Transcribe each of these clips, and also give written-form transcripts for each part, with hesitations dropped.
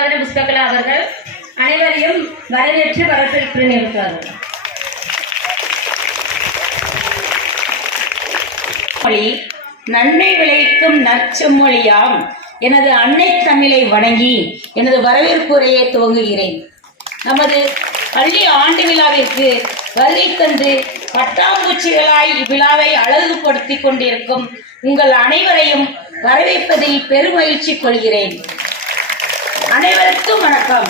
ஸ்ரீமதி புஷ்பகலா அவர்கள் அனைவரையும் வரவேற்று வரவேற்பு நிறுத்துவார்கள். நன்மை விளைவிக்கும் நற்செம்மொழியாம் எனது அன்னை தமிழை வணங்கி எனது வரவேற்புரையை துவங்குகிறேன். நமது பள்ளி ஆண்டு விழாவிற்கு வருகை தந்து பட்டாம்பூச்சிகளாய் இவ்விழாவை அழகுபடுத்தி கொண்டிருக்கும் உங்கள் அனைவரையும் வரவேற்பதில் பெருமகிழ்ச்சி கொள்கிறேன். அனைவருக்கும் வணக்கம்.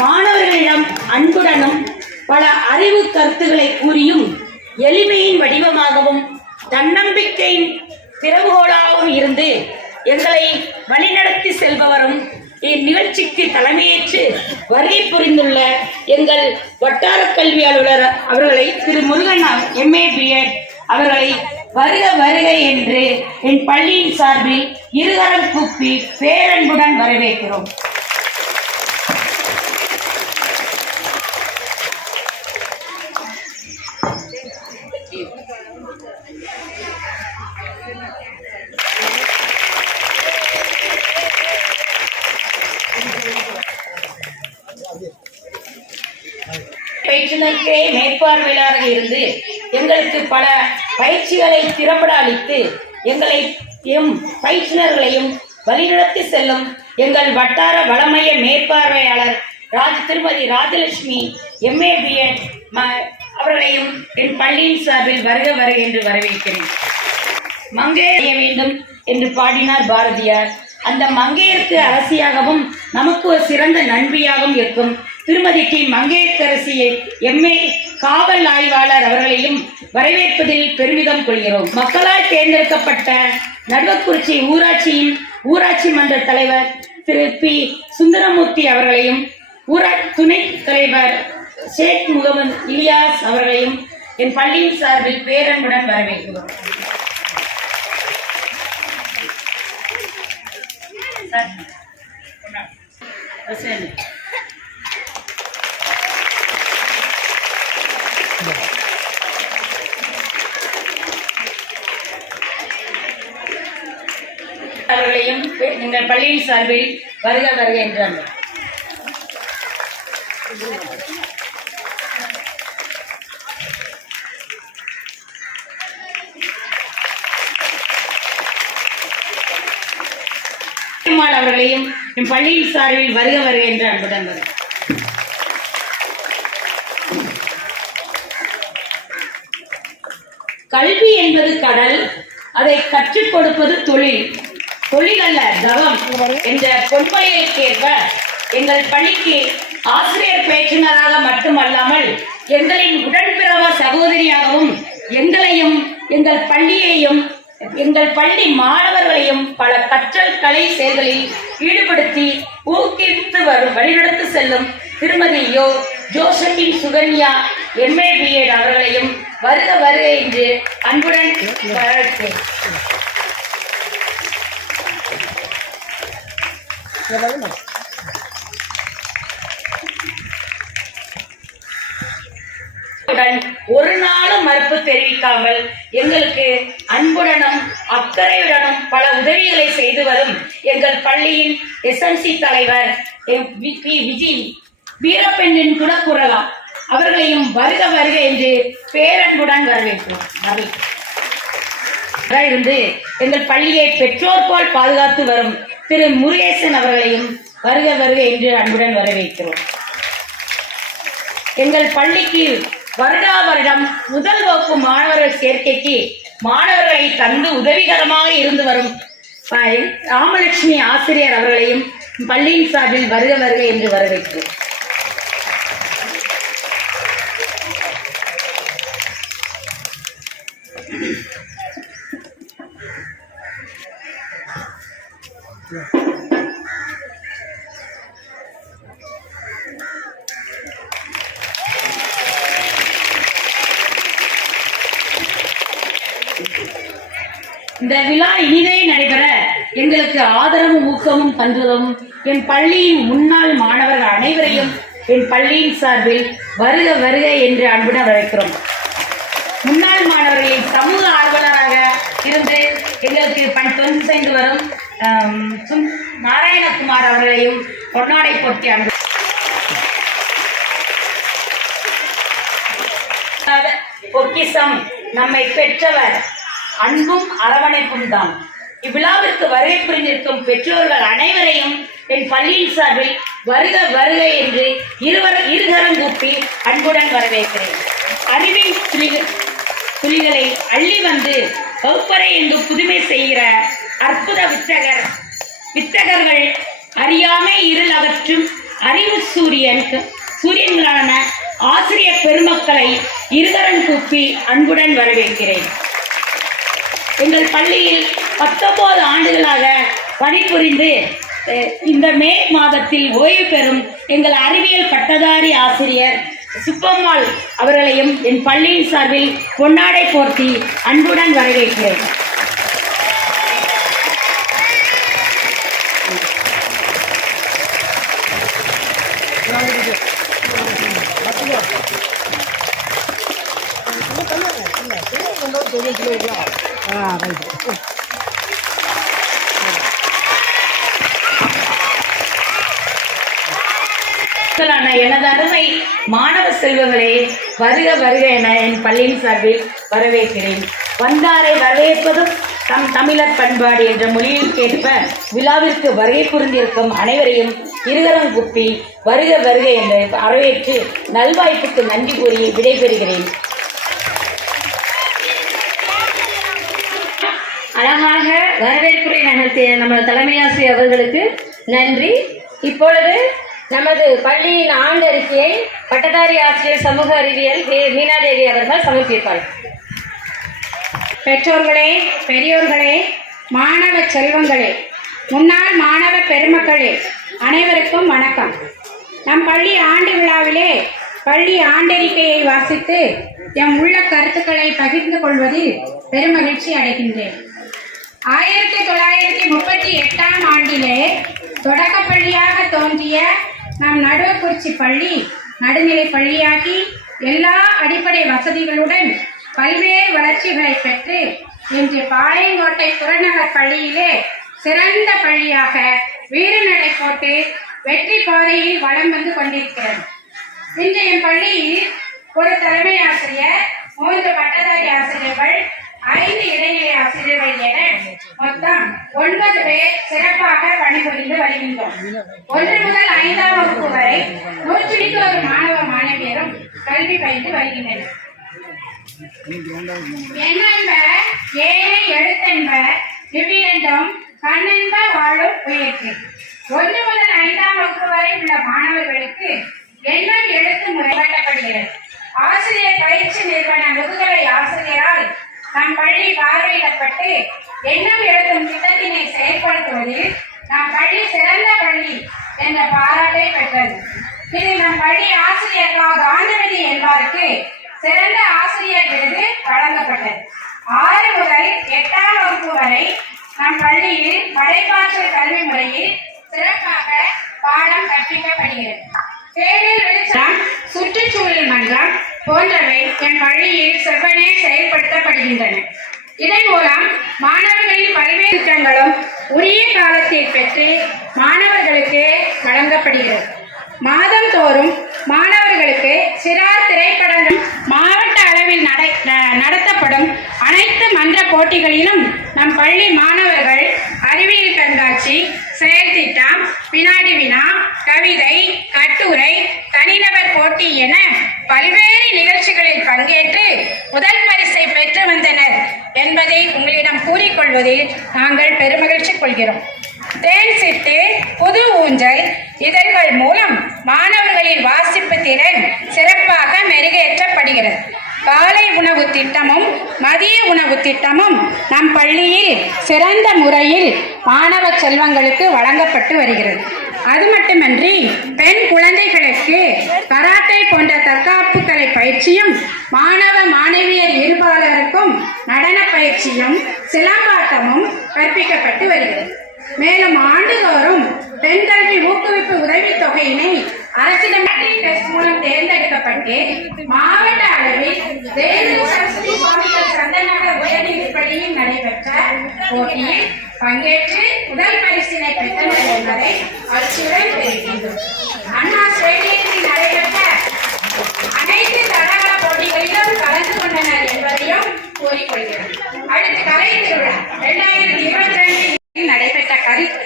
மாணவர்களிடம் அன்புடனும் பல அறிவு கருத்துக்களை கூறியும் எளிமையின் வடிவமாகவும் தன்னம்பிக்கையின் திறவுகோலாகவும் இருந்து எங்களை வழிநடத்தி செல்பவரும் இந்நிகழ்ச்சிக்கு தலைமையேற்று வருகை புரிந்துள்ள எங்கள் வட்டார கல்வி அலுவலர் அவர்களை திரு முருகன் MA BEd அவர்களை வருக வருக என்று என் பள்ளியின் சார்பில் இருகரம் கூப்பி பேரன்புடன் வரவேற்கிறோம். பயிற்சினருக்கே மேற்பார்வையாளராக இருந்து எங்களுக்கு பல பயிற்சிகளை திறம்பட அளித்து எங்களையும் பயிற்சினர்களையும் வழிநடத்தி செல்லும் எங்கள் வட்டார வளமைய மேற்பார்வையாளர் திருமதி ராஜலட்சுமி MA BEd அவர்களையும் என் பள்ளியின் சார்பில் வருக வருக என்று வரவேற்கிறேன். மங்கை செய்ய வேண்டும் என்று பாடினார் பாரதியார். அந்த மங்கையருக்கு அரசியாகவும் நமக்கு ஒரு சிறந்த நண்பியாகவும் இருக்கும் திருமதி டி மங்கையர்க்கரசியை MA காவல் ஆய்வாளர் அவர்களையும் வரவேற்பதில் பெருமிதம் கொள்கிறோம். மக்களால் தேர்ந்தெடுக்கப்பட்ட நடுவக்குறிச்சி ஊராட்சியின் ஊராட்சி மன்ற தலைவர் திரு P சுந்தரமூர்த்தி அவர்களையும் துணை தலைவர் ஷேக் முகமது இலியாஸ் அவர்களையும் என் பள்ளியின் சார்பில் பேரன்புடன் வரவேற்கிறோம். அவர்களையும் எங்கள் பள்ளியின் சார்பில் வருக வருக என்றார்கள். அவர்களையும் என் பள்ளியின் சார்பில் வருக வருக என்று அன்புடன் வருக. கல்வி என்பது கடல், அதை கற்றுக் கொடுப்பது தொழில், தொழில் அல்ல தவம் என்ற பொன்மொழியேற்ப எங்கள் பள்ளிக்கு ஆசிரியர் பயிற்றுனராக மட்டுமல்லாமல் எங்களின் உடன்பிறவ சகோதரியாகவும் எங்களையும் எங்கள் பள்ளியையும் எங்கள் பள்ளி மாணவர்களையும் பல கற்றல் கலை செயல்களில் ஈடுபடுத்தி ஊக்குவித்து வழிநடத்தி செல்லும் திருமதி ஜோசபின் சுகன்யா MA BEd அவர்களையும் வருக வருக என்று அன்புடன் வரவேற்கிறேன். ஒரு நாளும் மறுப்பு தெரிவிக்காமல் எங்களுக்கு அன்புடனும் அக்கறையுடனும் பல உதவிகளை செய்து வரும் எங்கள் பள்ளியின் SMC தலைவர் விஜய் வீரப்பெண்ணின் குணக்குரலா அவர்களையும் வருக வருக என்று பேரன்புடன் வரவேற்கிறோம். இருந்து எங்கள் பள்ளியை பெற்றோர் போல் பாதுகாத்து வரும் திரு முருகேசன் அவர்களையும் வருக வருக என்று அன்புடன் வரவேற்கிறோம். எங்கள் பள்ளிக்கு வருடா வருடம் முதல் வகுப்பு மாணவர்கள் சேர்க்கைக்கு மாணவர்களை தந்து உதவிகரமாக இருந்து வரும் ராமலட்சுமி ஆசிரியர் அவர்களையும் பள்ளியின் சார்பில் வருக வருக என்று வரவேற்கிறோம். இந்த விழா இனிதே நடைபெற எங்களுக்கு ஆதரவும் ஊக்கமும் தந்ததும் என் பள்ளியின் முன்னாள் மாணவர்கள் அனைவரையும் என் பள்ளியின் சார்பில் வருக வருக என்று அன்புடன் வரவேற்கிறோம். முன்னாள் மாணவர்களின் சமூக ஆர்வலராக இருந்து எங்களுக்கு தொண்டு செய்து வரும் நாராயணகுமார் அவர்களையும் பொன்னாடை போர்த்தி அன்பு பொக்கிசம் நம்மை பெற்றவர் அன்பும் அரவணைப்பும் தான். இவ்விழாவிற்கு வருகை புரிந்திருக்கும் பெற்றோர்கள் அனைவரையும் என் பள்ளியின் சார்பில் வருக வருக என்று இருகரம் கூப்பி அன்புடன் வரவேற்கிறேன். அறிவின் துளிகளை அள்ளி வந்து வகுப்பறை என்று புதுமை செய்கிற அற்புத வித்தகர்கள் அறியாமை இருள் அகற்றும் அறிவு சூரியன்களான ஆசிரியர் பெருமக்களை இருகரம் கூப்பி அன்புடன் வரவேற்கிறேன். எங்கள் பள்ளியில் 19 ஆண்டுகளாக பணிபுரிந்து இந்த மே மாதத்தில் ஓய்வு பெறும் எங்கள் அறிவியல் பட்டதாரி ஆசிரியர் சுப்பம்மாள் அவர்களையும் என் பள்ளியின் சார்பில் பொன்னாடை போர்த்தி அன்புடன் வரவேற்கிறேன். எனது அருமை மாணவ செல்வங்களே, வருக வருக என என் பள்ளியின் சார்பில் வரவேற்கிறேன். வந்தாரை வரவேற்பதும் தம் தமிழர் பண்பாடு என்ற மொழியில் கேட்ப விழாவிற்கு வருகை புரிந்திருக்கும் அனைவரையும் இருகரம் குப்பி வருக வருக என்று வரவேற்று நல்வாய்ப்புக்கு நன்றி கூறி விடைபெறுகிறேன். அழகாக வரவேற்புரை நிகழ்த்திய நமது தலைமை ஆசிரியர் அவர்களுக்கு நன்றி. இப்பொழுது நமது பள்ளியின் ஆண்டறிக்கையை பட்டதாரி ஆசிரியர் சமூக அறிவியல் மீனாதேவி அவர்கள் சமர்ப்பிப்பார். பெற்றோர்களே, பெரியோர்களே, மாணவ செல்வங்களே, முன்னாள் மாணவ பெருமக்களே, அனைவருக்கும் வணக்கம். நம் பள்ளி ஆண்டு விழாவிலே பள்ளி ஆண்டறிக்கையை வாசித்து எம் உள்ள கருத்துக்களை பகிர்ந்து கொள்வதில் பெருமகிழ்ச்சி அடைகின்றேன். 1938ஆம் ஆண்டிலே தொடக்கப்பள்ளியாக தோன்றிய நம் நடுவக்குறிச்சி பள்ளி நடுநிலை பள்ளியாகி எல்லா அடிப்படை வசதிகளுடன் பல்வேறு வளர்ச்சிகளை பெற்று இன்று பாளையங்கோட்டை புறநகர் பள்ளியிலே சிறந்த பள்ளியாக வீறுநடை போட்டு வெற்றி பாதையில் வலம் வந்து கொண்டிருக்கிறது. இன்றைய பள்ளியில் ஒரு தலைமை ஆசிரியர், 3 பட்டதாரி ஆசிரியர்கள், 5 இடைநிலை ஆசிரியர்கள் என மொத்தம் 9 பேர் சிறப்பாக பணிபுரிந்து வருகின்றோம். 1 முதல் 5ஆம் வகுப்பு வரை 101 மாணவ மாணவியரும் கல்வி பயின்று வருகின்றனர். எண்ணென்ப ஏழை எழுத்தென்ப இவ்விரண்டும் கண்ணென்ப வாழும் உயிர்க்கு. 1 முதல் 5ஆம் வகுப்பு வரை உள்ள மாணவர்களுக்கு எண்ணம் எழுத்து முறை காட்டப்படுகிறது. ஆசிரியர் பயிற்சி நிறுவன முதுகலை ஆசிரியரால் நம் பள்ளி பார்வையிடப்பட்டு எண்ணம் எழுத்தும் திட்டத்தினை செயல்படுத்துவதில் நம் பள்ளி சிறந்த பள்ளி என்ற பாராட்டை பெற்றது. இதில் நம் பள்ளி ஆசிரியர் காந்திமதி என்பவருக்கு சிறந்த ஆசிரியர் விருது வழங்கப்பட்டது. 6 முதல் 8ஆம் வகுப்பு வரை நம் பள்ளியில் படைப்பாற்றல் கல்வி முறையில் சிறப்பாக பாடம் கற்பிக்கப்படுகிறது. தேடல் வெளிச்சம், சுற்றுச்சூழல் மன்றம் போன்றவை என் பள்ளியில் செவ்வனே செயல்படுத்தப்படுகின்றன. இதன் மூலம் மாணவர்களின் பல்வேறு திட்டங்களும் உரிய காலத்தில் பெற்று மாணவர்களுக்கு வழங்கப்படுகிறது. மாதந்தோறும் மாணவர்களுக்கு சிறார் திரைப்படங்கள், மாவட்ட அளவில் நடத்தப்படும் அனைத்து மன்ற போட்டிகளிலும் நம் பள்ளி மாணவர்கள் அறிவியல் கண்காட்சி, செயல் திட்டம், வினாடி வினா, கவிதை, கட்டுரை, தனிநபர் போட்டி என பல்வேறு நிகழ்ச்சிகளில் பங்கேற்று முதல் பரிசை பெற்று வந்தனர் என்பதை உங்களிடம் கூறிக்கொள்வதில் நாங்கள் பெருமகிழ்ச்சி கொள்கிறோம். தேன் சிட்டு, புது ஊஞ்சல் இதழ்கள் மூலம் மாணவர்களின் வாசிப்பு திறன் சிறப்பாக மெருகேற்றப்படுகிறது. காலை உணவு திட்டமும் மதிய உணவு திட்டமும் நம் பள்ளியில் சிறந்த முறையில் மாணவ செல்வங்களுக்கு வழங்கப்பட்டு வருகிறது. அது மட்டுமன்றி பெண் குழந்தைகளுக்கு கராட்டே போன்ற தற்காப்பு கலை பயிற்சியும், மாணவ மாணவியர் இருபாலருக்கும் நடன பயிற்சியும் சிலம்பாட்டமும் கற்பிக்கப்பட்டு வருகிறது. மேலும் ஆண்டுதோறும் பெண் கல்வி ஊக்குவிப்பு உதவித் தொகையினை அரசிடம் டெஸ்ட் மூலம் தேர்ந்தெடுக்கப்பட்டு மாவட்ட அளவில் வேலூர் சரஸ்வதி சுவாமிகள் சந்தநகர் உயர்நிலைப் பள்ளியில் நடைபெற்ற போட்டியில் பங்கேற்று முதல் பரிசினை பெற்றனர் என்பதை மகிழ்ச்சியுடன் தெரிவிக்கின்றோம். அண்ணா ஸ்டேடியத்தில் நடைபெற்ற அனைத்து தடகள போட்டிகளிலும் கலந்து கொண்டனர் என்பதையும் கூறிக்கொள்கிறோம். அடுத்து கலை திருவிழா 2022 நடைபெற்ற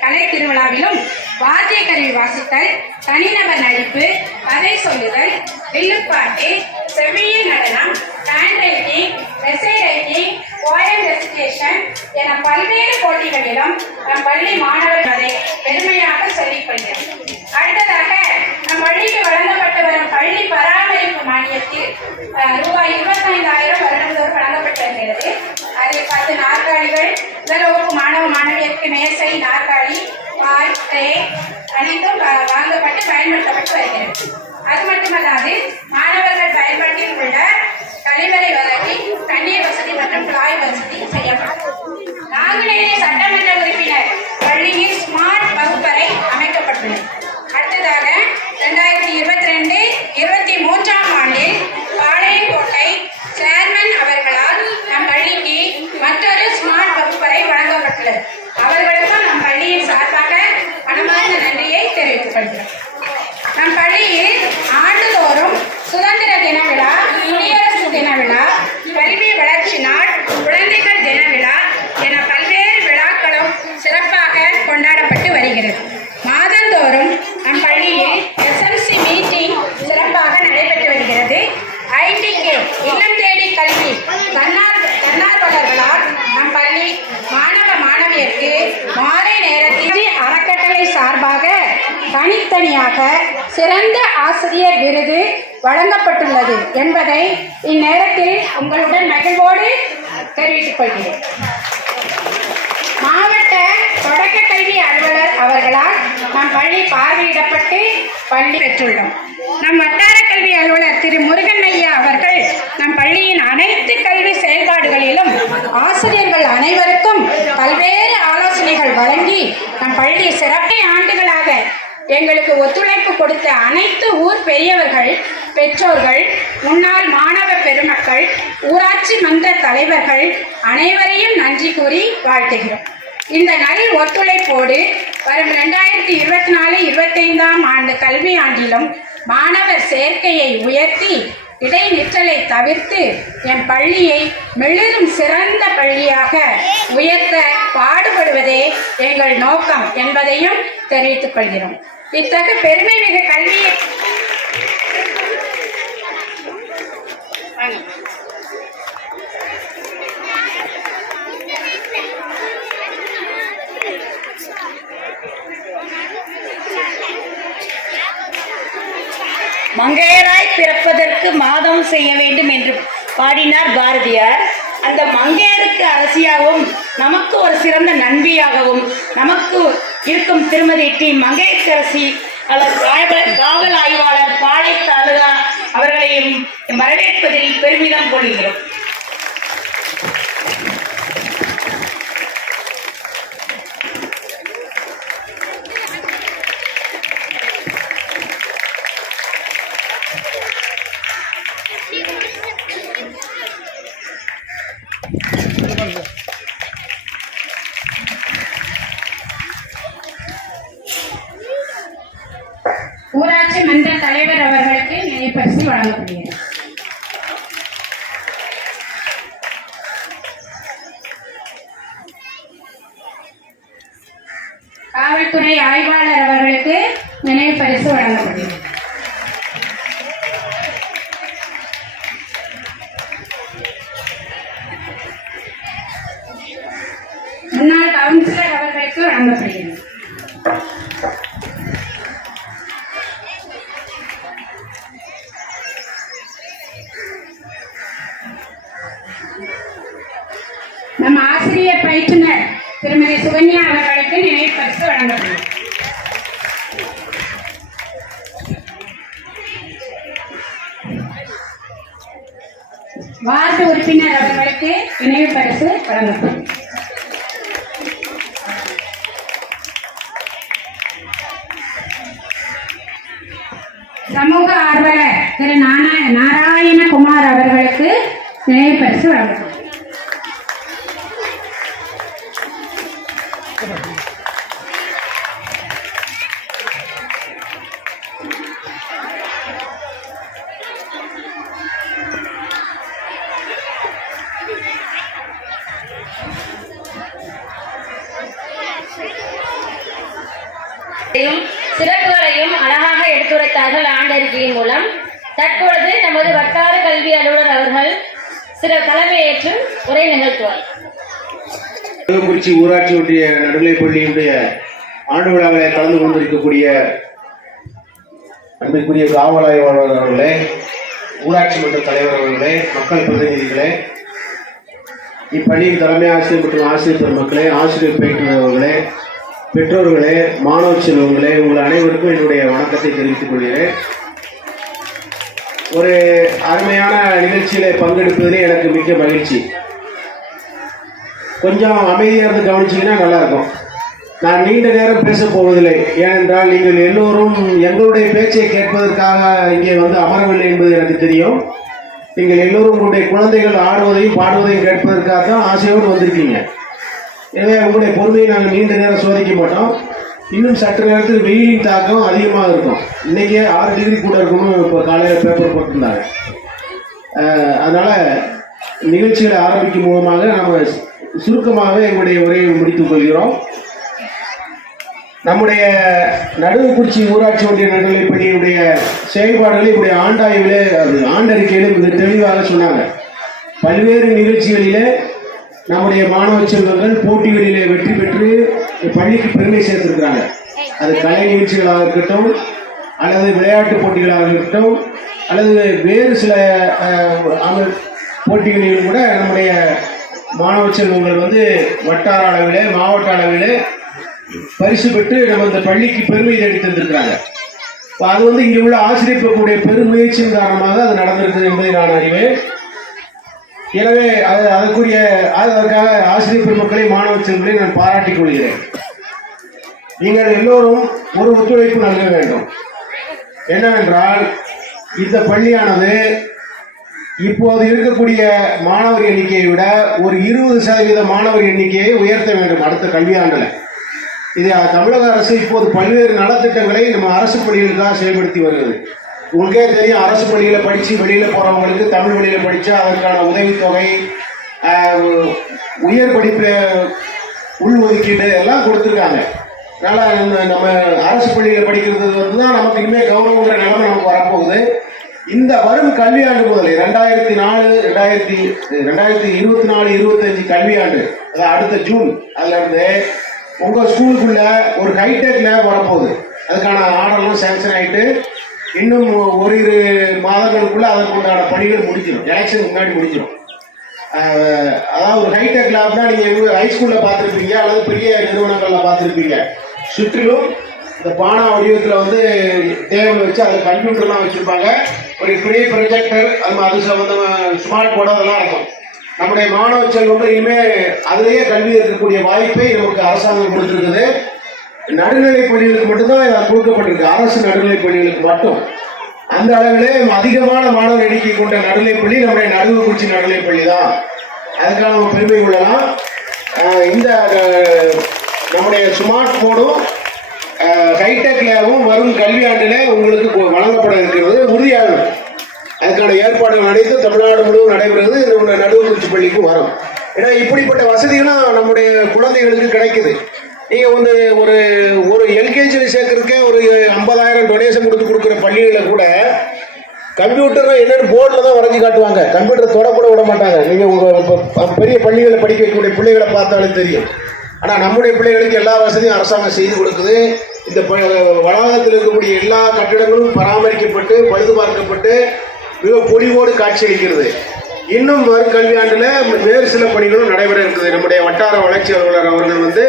கலை திருவிழாவிலும் வாத்திய கருவி வாசித்தல், தனிநபர் நடிப்பு, கதை சொல்லுதல், வில்லுப்பாட்டு, செவ்வியல் நடனம், hand writing, essay writing, poem recitation என பல்வேறு போட்டிகளிலும் நம் பள்ளி மாணவர்களை பெருமையாக சொல்லிக் கொள்கிறோம். அடுத்ததாக நம் பள்ளிக்கு வழங்கப்பட்டு வரும் பள்ளி பராமரிப்பு மானியத்தில் ரூபாய் 25,000 வருடந்தோறும் வழங்கப்பட்டு வருகிறது. அதில் 10 நாற்காலிகள், முதல் வகுப்பு மாணவ மாணவியருக்கு மேசை, நாற்காலி, பாய், ட்ரே அனைத்தும் வாங்கப்பட்டு பயன்படுத்தப்பட்டு வருகிறது. அது மட்டுமல்லாது மாணவர்கள் பயன்பாட்டில் உள்ள கழிவறை வசதி, தண்ணீர் வசதி மற்றும் குழாய் வசதி செய்யப்படும். நாங்குநேரி சட்டமன்ற உறுப்பினர் பள்ளியில் ஸ்மார்ட் வகுப்பறை அமைக்கப்பட்டுள்ளது. அடுத்ததாக 2022-23 ஆண்டில் பாளையங்கோட்டை சேர்மன் அவர்களால் நம் பள்ளிக்கு மற்றொரு ஸ்மார்ட் வகுப்பறை வழங்கப்பட்டுள்ளது. அவர்களுக்கும் நம் பள்ளியின் சார்பாக மனமார்ந்த நன்றியை தெரிவித்துக் கொள்கிறோம். நம் பள்ளியில் ஆண்டுதோறும் சுதந்திர தின விழா, குடியரசு தின விழா, கல்வி வளர்ச்சி நாள், குழந்தைகள் தின விழா என பல்வேறு விழாக்களும் சிறப்பாக கொண்டாடப்பட்டு வருகிறது. மாதந்தோறும் நம் பள்ளியில் எஸ்எம்சி மீட்டிங் சிறப்பாக நடைபெற்று வருகிறது. ஐடிகே இல்லம் தேடி கல்வி தன்னார்வலர்களால் நம் பள்ளி மாணவ மாணவியருக்கு மாலை நேரத்தில் அறக்கட்டளை சார்பாக தனித்தனியாக சிறந்த ஆசிரியர் விருது வழங்கப்பட்டுள்ளது என்பதை இந்நேரத்தில் உங்களுடன் மகிழ்வோடு தெரிவித்துக் கொள்கிறேன். மாவட்ட தொடக்க கல்வி அலுவலர் அவர்களால் நம் பள்ளி பார்வையிடப்பட்டு பள்ளி பெற்றுள்ளோம். நம் வட்டார கல்வி அலுவலர் திரு முருகன் ஐயா அவர்கள் நம் பள்ளியின் அனைத்து கல்வி செயல்பாடுகளிலும் ஆசிரியர்கள் அனைவருக்கும் பல்வேறு ஆலோசனைகள் வழங்கி நம் பள்ளி சிறப்பு ஆண்டுகளாக எங்களுக்கு ஒத்துழைப்பு கொடுத்த அனைத்து ஊர் பெரியவர்கள், பெற்றோர்கள், முன்னாள் மாணவ பெருமக்கள், ஊராட்சி மன்ற தலைவர்கள் அனைவரையும் நன்றி கூறி வாழ்த்துகிறோம். இந்த நல் ஒத்துழைப்போடு வரும் 2024-25 ஆண்டு கல்வி ஆண்டிலும் மாணவர் சேர்க்கையை உயர்த்தி இடைநிற்றலை தவிர்த்து என் பள்ளியை மெழுதும் சிறந்த பள்ளியாக உயர்த்த பாடுபடுவதே எங்கள் நோக்கம் என்பதையும் தெரிவித்துக் கொள்கிறோம். இத்தகைய பெருமை மிகு கல்வியை மங்கையராய் பிறப்பதற்கு மாதம் செய்ய வேண்டும் என்று பாடினார் பாரதியார். அந்த மங்கையருக்கு அரசியாகவும் நமக்கு ஒரு சிறந்த நண்பியாகவும் நமக்கு இருக்கும் திருமதி டி மங்கையரசி காவல் ஆய்வாளர் பாளை தாலுகா அவர்களையும் வரவேற்பதில் பெருமிதம் கொள்கிறோம். ஊராட்சி மன்ற தலைவர் அவர்களுக்கு நினைப்பரிசு வழங்கப்படுகிறது. காவல்துறை ஆய்வாளர் அவர்களுக்கு நினைவு பரிசு வழங்கப்படுகிறது. முன்னாள் கவுன்சிலர் அவர்களுக்கு வழங்கப்படுகிறது. நம் ஆசிரியர் பயிற்றுனர் திருமதி சுகன்யா அவர்களுக்கு நினைவு பரிசு வழங்கப்படும். வார்டு உறுப்பினர் அவர்களுக்கு நினைவு பரிசு வழங்கப்படும். சமூக ஆர்வலர் திரு நாராயணகுமார் அவர்களுக்கு நினைவு பரிசு வழங்கப்படும். சிறப்புகளையும் அழகாக எடுத்துரைத்தார்கள் ஆண்டறிக்கையின் மூலம். தற்பொழுது நமது வட்டார கல்வி அலுவலர் அவர்கள் சில தலைமையேற்று உரை நிகழ்த்துவார். கள்ளக்குறிச்சி ஊராட்சி ஒன்றிய நடுநிலைப் பள்ளியினுடைய ஆண்டு விழாவிலே கலந்து கொண்டிருக்கக்கூடிய அன்பிற்குரிய காவல் ஆய்வாளர் அவர்களே, ஊராட்சி மன்ற தலைவர் அவர்களே, மக்கள் பிரதிநிதிகளே, இப்பள்ளியின் தலைமை ஆசிரியர் மற்றும் ஆசிரியர் பெருமக்களே, ஆசிரியர் பயிற்றுநர்களே, பெற்றோர்களே, மாணவ செல்வங்களே, உங்கள் அனைவருக்கும் என்னுடைய வணக்கத்தை தெரிவித்துக் கொள்கிறேன். ஒரு அருமையான நிகழ்ச்சியில பங்கெடுப்பதிலே எனக்கு மிக்க மகிழ்ச்சி. கொஞ்சம் அமைதியாக இருந்து கவனிச்சிங்கன்னா நல்லா இருக்கும். நான் நீண்ட நேரம் பேச போவதில்லை. ஏனென்றால் நீங்கள் எல்லோரும் எங்களுடைய பேச்சை கேட்பதற்காக இங்கே வந்து அமரவில்லை என்பது எனக்கு தெரியும். நீங்கள் எல்லோரும் உங்களுடைய குழந்தைகள் ஆடுவதையும் பாடுவதையும் கேட்பதற்காக தான் ஆசையோடு வந்திருக்கீங்க. எனவே உங்களுடைய பொறுமையை நாங்கள் நீண்ட நேரம் சோதிக்க மாட்டோம். இன்னும் சற்று நேரத்தில் வெயிலின் தாக்கம் அதிகமாக இருக்கும். இன்றைக்கே 6 டிகிரி கூட இருக்கணும் இப்போ காலையில் பேப்பர் போட்டிருந்தாங்க. அதனால் நிகழ்ச்சிகளை ஆரம்பிக்கும் மூலமாக நம்ம சுருக்கமாகவே எங்களுடைய உரையை முடித்துக் கொள்கிறோம். நம்முடைய நடுவுக்குறிச்சி ஊராட்சி ஒன்றிய நடுநிலைப் பள்ளியினுடைய செயல்பாடுகளை இப்படி ஆண்டாய்விலே அது ஆண்டறிக்கையிலே மிக தெளிவாக சொன்னாங்க. பல்வேறு நிகழ்ச்சிகளிலே நம்முடைய மாணவ செல்வங்கள் போட்டிகளிலே வெற்றி பெற்று பள்ளிக்கு பெருமை சேர்த்திருக்கிறாங்க. அது கலை நிகழ்ச்சிகளாக இருக்கட்டும், அல்லது விளையாட்டு போட்டிகளாக இருக்கட்டும், அல்லது வேறு சில போட்டிகளிலும் கூட நம்முடைய மாணவ செல்வங்கள் வந்து வட்டார அளவிலே மாவட்ட அளவிலே பரிசு பெற்று நம்ம இந்த பள்ளிக்கு பெருமை தேடி தந்திருக்கிறாங்க. அது வந்து இங்கே உள்ள ஆசிரியர்களுடைய பெருமுயற்சியின் காரணமாக அது நடந்திருக்குது என்பதை நான் அறிவேன். எனவே அதற்காக ஆசிரியர் பெருமக்களை மாணவ செல்வங்களை நான் பாராட்டிக் கொள்கிறேன். நீங்கள் எல்லோரும் ஒரு ஒத்துழைப்பு நல்க வேண்டும். என்னவென்றால் இந்த பள்ளியானது இப்போது இருக்கக்கூடிய மாணவர் எண்ணிக்கையை விட ஒரு 20% மாணவர் எண்ணிக்கையை உயர்த்த வேண்டும் அடுத்த கல்வியாண்டில். இது தமிழக அரசு இப்போது பல்வேறு நலத்திட்டங்களை நம்ம அரசு பள்ளிகளுக்காக செயல்படுத்தி வருகிறது. உங்களுக்கே தெரியும், அரசு பள்ளியில் படித்து வெளியில் போகிறவங்களுக்கு தமிழ் வழியில் படித்தா அதற்கான உதவித்தொகை, உயர் படிப்பு உள்ஒதுக்கீடு எல்லாம் கொடுத்துருக்காங்க. அதனால் நம்ம அரசு பள்ளியில் படிக்கிறது வந்து தான் நமக்கு இனிமேல் கௌரவங்கிற நிலைமை நமக்கு வரப்போகுது. இந்த வரும் கல்வியாண்டு முதல் 2024-25 கல்வியாண்டு, அதாவது அடுத்த ஜூன், அதுல இருந்து உங்கள் ஸ்கூலுக்குள்ள ஒரு ஹைடெக் லேப் வரப்போகுது. அதுக்கான ஆர்டர்லாம் சேங்ஷன் ஆகிட்டு இன்னும் ஓரிரு மாதங்களுக்குள்ள அதற்குண்டான பணிகள் முடிஞ்சிடும். எலெக்ஷனுக்கு முன்னாடி முடிஞ்சிடும். அதாவது ஒரு ஹைடெக் லேப்னா நீங்கள் ஹைஸ்கூலில் பார்த்துருப்பீங்க அல்லது பெரிய நிறுவனங்களில் பார்த்துருப்பீங்க. சுற்றிலும் இந்த பானா வடிவத்தில் வந்து டேபிள் வச்சு அதில் கம்ப்யூட்டர்லாம் வச்சுருப்பாங்க. ஒரு பெரிய ப்ரொஜெக்டர், அது சம்மந்தமாக ஸ்மார்ட் போர்டு அதெல்லாம் இருக்கும். நம்முடைய மாணவ செல்வங்கள் இனிமேல் அதிலேயே கல்வி இருக்கக்கூடிய வாய்ப்பை நமக்கு அரசாங்கம் கொடுத்துருக்குது. நடுநிலைப் பள்ளிகளுக்கு மட்டும்தான் இது கொடுக்கப்பட்டிருக்கு, அரசு நடுநிலைப் பள்ளிகளுக்கு மட்டும். அந்த அளவிலே அதிகமான மாணவர் எண்ணிக்கை கொண்ட நடுநிலைப் பள்ளி நம்முடைய நடுவுக்குறிச்சி நடுநிலைப் பள்ளி தான். அதுக்கான நம்ம பெருமை கொள்ளலாம். இந்த நம்முடைய ஸ்மார்ட் போர்டும் ஹைடெக் லேபும் வரும் கல்வியாண்டிலே உங்களுக்கு வழங்கப்பட இருக்கிறது உறுதியாகும். அதுக்கான ஏற்பாடுகள் அனைத்தும் தமிழ்நாடு முழுவதும் நடைபெறுகிறது. நம்முடைய நடுவுக்குறிச்சி பள்ளிக்கும் வரும். ஏன்னா இப்படிப்பட்ட வசதிகளும் நம்முடைய குழந்தைகளுக்கு கிடைக்குது. நீங்கள் வந்து ஒரு எல்கேஜியில் சேர்க்கறதுக்கே ஒரு 50,000 டொனேஷன் கொடுக்குற பள்ளிகளில் கூட கம்ப்யூட்டர் என்னென்னு போர்டில் தான் வரைஞ்சி காட்டுவாங்க. கம்ப்யூட்டர் தொடக்கூட விட மாட்டாங்க. நீங்கள் உங்கள் பெரிய பள்ளிகளை படிக்க வைக்கக்கூடிய பிள்ளைகளை பார்த்தாலும் தெரியும். ஆனால் நம்முடைய பிள்ளைகளுக்கு எல்லா வசதியும் அரசாங்கம் செய்து கொடுக்குது. இந்த வளாகத்தில் இருக்கக்கூடிய எல்லா கட்டிடங்களும் பராமரிக்கப்பட்டு பழுது பார்க்கப்பட்டு மிக பொலிவோடு காட்சி அளிக்கிறது. இன்னும் வரும் கல்வியாண்டில் வேறு சில பணிகளும் நடைபெற இருக்குது. நம்முடைய வட்டார வளர்ச்சி அலுவலர் அவர்கள் வந்து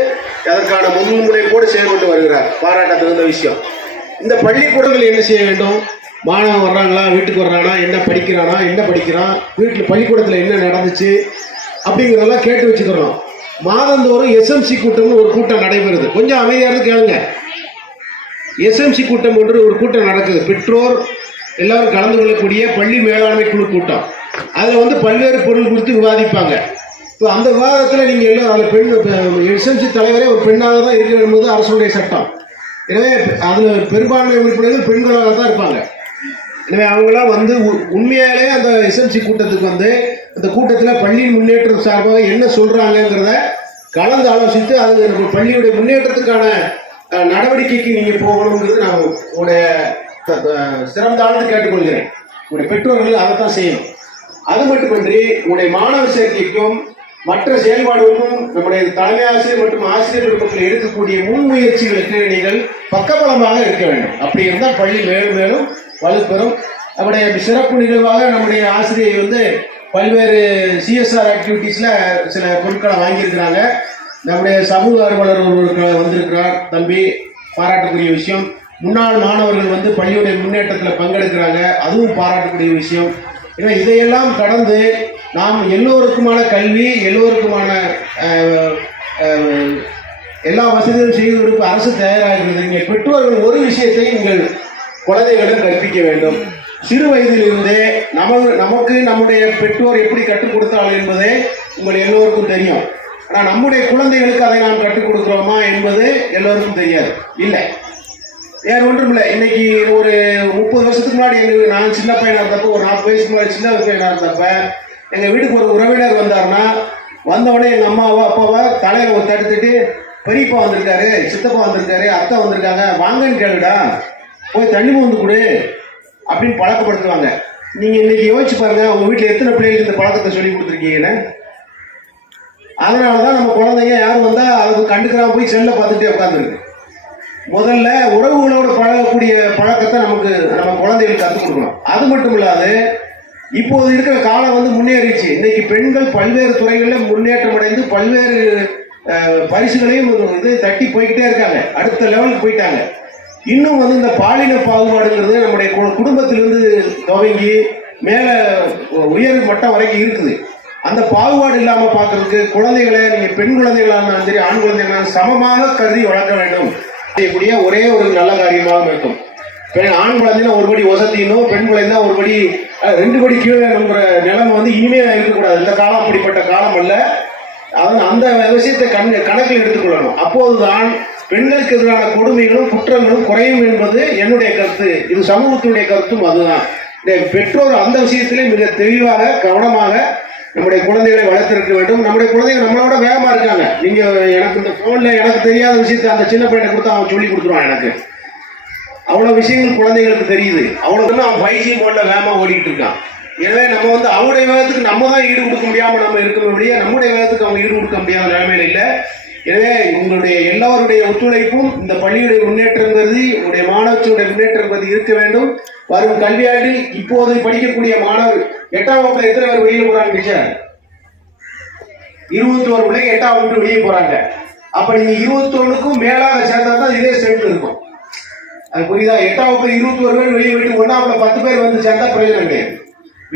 அதற்கான முன்முனைப்போடு செயல்பட்டு வருகிறார். பாராட்ட தகுந்த விஷயம். இந்த பள்ளிக்கூடங்கள் என்ன செய்ய வேண்டும்? மாணவன் வர்றாங்களா, வீட்டுக்கு வர்றானா, என்ன படிக்கிறான், வீட்டில் பள்ளிக்கூடத்தில் என்ன நடந்துச்சு அப்படிங்கிறதெல்லாம் கேட்டு வச்சுக்கிறோம். மாதந்தோறும் எஸ்எம்சி கூட்டம்னு ஒரு கூட்டம் நடைபெறுது. கொஞ்சம் அமைதியாக இருந்து கேளுங்க. எஸ்எம்சி கூட்டம் ஒன்று ஒரு கூட்டம் நடக்குது. பெற்றோர் எல்லாரும் கலந்து கொள்ளக்கூடிய பள்ளி மேலாண்மை குழு கூட்டம். அதில் வந்து பல்வேறு பொருள் குறித்து விவாதிப்பாங்க. இப்போ அந்த விவாதத்தில் நீங்கள் எல்லாம் அதில் எஸ்எம்சி தலைவரே ஒரு பெண்ணாக தான் இருக்க என்பது அரசுடைய சட்டம். எனவே அதில் பெரும்பான்மை உறுப்பினர்கள் பெண்களாக தான் இருப்பாங்க. எனவே அவங்களாம் வந்து உண்மையாலே அந்த எஸ்எம்சி கூட்டத்துக்கு வந்து அந்த கூட்டத்தில் பள்ளியின் முன்னேற்றம் சார்பாக என்ன சொல்கிறாங்கங்கிறத கலந்து ஆலோசித்து அது பள்ளியுடைய முன்னேற்றத்துக்கான நடவடிக்கைக்கு நீங்க போகணுங்கிறது நான் உங்களுடைய சிறந்தாழ்ந்து கேட்டுக்கொள்கிறேன். உங்களுடைய பெற்றோர்கள் அதை தான் செய்யணும். அது மட்டுமின்றி உங்களுடைய மாணவர் சேர்க்கைக்கும் மற்ற செயல்பாடுகளுக்கும் நம்முடைய தலைமை ஆசிரியர் மற்றும் ஆசிரியர் விருப்பத்தில் எடுக்கக்கூடிய முன்முயற்சிகளுக்கு நீங்கள் பக்கபலமாக இருக்க வேண்டும். அப்படி இருந்தால் பள்ளி மேலும் மேலும் வலுப்பெறும். நம்முடைய சிறப்பு நிகழ்வாக நம்முடைய ஆசிரியர் பல்வேறு சிஎஸ்ஆர் ஆக்டிவிட்டீஸ்ல சில பொருட்களை வாங்கியிருக்கிறாங்க. நம்முடைய சமூக ஆர்வலர் ஒருவர் வந்திருக்கிறார், தம்பி, பாராட்டக்கூடிய விஷயம். முன்னாள் மாணவர்கள் பள்ளியுடைய முன்னேற்றத்தில் பங்கெடுக்கிறாங்க, அதுவும் பாராட்டக்கூடிய விஷயம். ஏன்னா இதையெல்லாம் கடந்து நாம் எல்லோருக்குமான கல்வி, எல்லோருக்குமான எல்லா வசதிகளும் செய்து கொடுக்க அரசு தயாராகிறது. நீங்கள் பெற்றோர்கள் ஒரு விஷயத்தை உங்கள் குழந்தைகளிடம் கற்பிக்க வேண்டும். சிறு வயதிலிருந்தே நமக்கு நம்முடைய பெற்றோர் எப்படி கற்றுக் கொடுத்தார்கள் என்பதே உங்கள் எல்லோருக்கும் தெரியும். ஆனால் நம்முடைய குழந்தைகளுக்கு அதை நாம் கற்றுக் கொடுக்கிறோமா என்பது எல்லோருக்கும் தெரியாது. இல்லை, வேற ஒன்றும் இல்லை. இன்னைக்கு ஒரு 30 வருஷத்துக்கு முன்னாடி நான் சின்ன பையனா இருந்தப்ப, ஒரு 40 வயசுக்கு முன்னாடி சின்ன பையனா இருந்தப்ப, எங்க வீட்டுக்கு ஒரு உறவினர் வந்தாருன்னா வந்தவொடனே எங்க அம்மாவோ அப்பாவோ தலையில ஒரு தடுத்துட்டு, பெரியப்பா வந்திருக்காரு, சித்தப்பா வந்திருக்காரு, அத்தை வந்திருக்காங்க, வாங்கன்னு கேளுடா, போய் தண்ணி வந்து கொடு அப்படின்னு பழக்கப்படுத்துவாங்க. நீங்க இன்னைக்கு யோசிச்சு பாருங்க, உங்க வீட்டுல எத்தனை பிள்ளைகளுக்கு இந்த பழக்கத்தை சொல்லி கொடுத்துருக்கீங்கன்னு. அதனாலதான் நம்ம குழந்தைங்க யாரும் வந்தா அதுக்கு கண்டுக்கிறாம போய் செல்ல பார்த்துட்டே உட்காந்துருக்கு. முதல்ல உறவுகளோட பழகக்கூடிய பழக்கத்தை நம்ம குழந்தைகளுக்கு கற்றுக் கொடுக்கணும். அது மட்டும் இல்லாது இப்போது இருக்கிற காலம் முன்னேறிச்சு. இன்னைக்கு பெண்கள் பல்வேறு துறைகளில் முன்னேற்றம் அடைந்து பல்வேறு பரிசுகளையும் தட்டி போய்கிட்டே இருக்காங்க, அடுத்த லெவலுக்கு போயிட்டாங்க. இன்னும் இந்த பாலின பாகுபாடுங்கிறது நம்முடைய குடும்பத்திலிருந்து துவங்கி மேல உயர் மட்டம் வரைக்கும் இருக்குது. அந்த பாகுபாடு இல்லாம பார்க்கறதுக்கு குழந்தைகளை நீங்க பெண் குழந்தைகளாக சரி, ஆண் குழந்தைகளாக சமமாக கருதி வளர்க்க வேண்டும். செய்யக்கூடிய ஒரே ஒரு நல்ல காரியமாக இருக்கும். ஆண் குழந்தைனா ஒரு படி வசதினும், பெண் குழந்தைனா ஒரு படி 2 படி கீழே நிலைமை இனிமே இருக்கக்கூடாது. இந்த காலம் அப்படிப்பட்ட காலம் அல்ல. அந்த விஷயத்தை கணக்கில் எடுத்துக்கொள்ளணும். அப்போதுதான் பெண்களுக்கு எதிரான கொடுமைகளும் குற்றங்களும் குறையும் என்பது என்னுடைய கருத்து. இது சமூகத்தினுடைய கருத்தும் அதுதான். பெற்றோர் அந்த விஷயத்திலே மிக தெளிவாக கவனமாக நம்முடைய குழந்தைகளை வளர்த்திருக்க வேண்டும். நம்முடைய குழந்தைகள் நம்மளோட வேகமா இருக்காங்க. நீங்க எனக்கு இந்த போன்ல எனக்கு தெரியாத விஷயத்தை அந்த சின்ன பையனை கொடுத்து அவன் சொல்லி கொடுத்துருவான். எனக்கு அவ்வளவு விஷயங்கள் குழந்தைகளுக்கு தெரியுது. அவ்வளவு அவன் 5G மோட்ல வேகமா ஓடிட்டு இருக்கான். எனவே நம்ம அவருடைய வேகத்துக்கு நம்ம தான் ஈடு கொடுக்க முடியாம நம்ம இருக்கக்கூடிய, நம்முடைய வேகத்துக்கு அவங்க ஈடு கொடுக்க முடியாத நிலைமையில இல்லை. எனவே உங்களுடைய எல்லாருடைய ஒத்துழைப்பும் இந்த பள்ளியுடைய முன்னேற்றங்கிறது, உங்களுடைய மாணவர்களுடைய முன்னேற்றங்கிறது இருக்க வேண்டும். வரும் கல்வியாண்டில் இப்போது படிக்கக்கூடிய மாணவர் 8ஆம் வகுப்புல எத்தனை பேர் வெளியில போறாங்க டீச்சர்? 21 பிள்ளைங்க 8ஆம் வகுப்பு வெளியே போறாங்க. அப்ப நீங்க 21க்கும் மேலாக சேர்ந்தா தான் இதே ஸ்ட்ரென்த் இருக்கும். அது புரியுதா? 8ஆம் வகுப்புல 21 பேர் வெளியே போயிட்டு 1ஆம் வகுப்புல 10 பேர் சேர்ந்தா பிரயோஜனம் கிடையாது.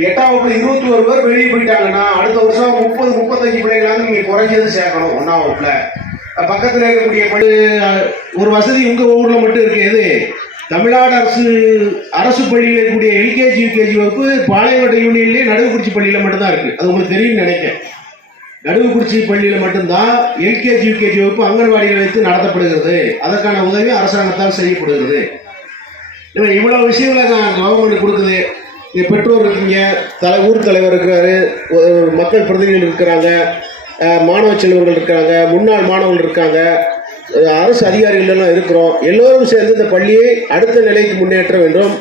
8ஆம் வகுப்புல 21 பேர் வெளியே போயிட்டாங்கன்னா அடுத்த வருஷம் 30-35 பிள்ளைங்களாவது நீங்க குறைஞ்சது சேர்க்கணும் 1ஆம் வகுப்புல. பக்கத்தில் இருக்கக்கூடிய ஒரு வசதி உங்க ஊர்ல மட்டும் இருக்கு. எது? தமிழ்நாடு அரசு பள்ளியில் இருக்கக்கூடிய எல்கேஜி யூகேஜி வகுப்பு பாளையங்கோட்டை யூனியன்லேயே நடுவுக்குறிச்சி பள்ளியில மட்டும்தான் இருக்கு. அது உங்களுக்கு தெரியும்னு நினைக்கிறேன். நடுவுக்குறிச்சி பள்ளியில மட்டும்தான் எல்கேஜி யூகேஜி வகுப்பு அங்கன்வாடிகளை வைத்து நடத்தப்படுகிறது. அதற்கான உதவி அரசாங்கத்தால் செய்யப்படுகிறது. இவ்வளவு விஷயங்களை கவர்மெண்ட் கொடுக்குது. பெற்றோர் இருக்கீங்க, ஊர் தலைவர் இருக்கிறாரு, மக்கள் பிரதிநிதிகள் இருக்கிறாங்க, மாணவ செல்வங்கள் இருக்காங்க, முன்னாள் மாணவர்கள் இருக்காங்க, அரசு அதிகாரிகள் எல்லாம் இருக்கிறோம். எல்லோரும் சேர்ந்து இந்த பள்ளியை அடுத்த நிலைக்கு முன்னேற்ற வேண்டும்.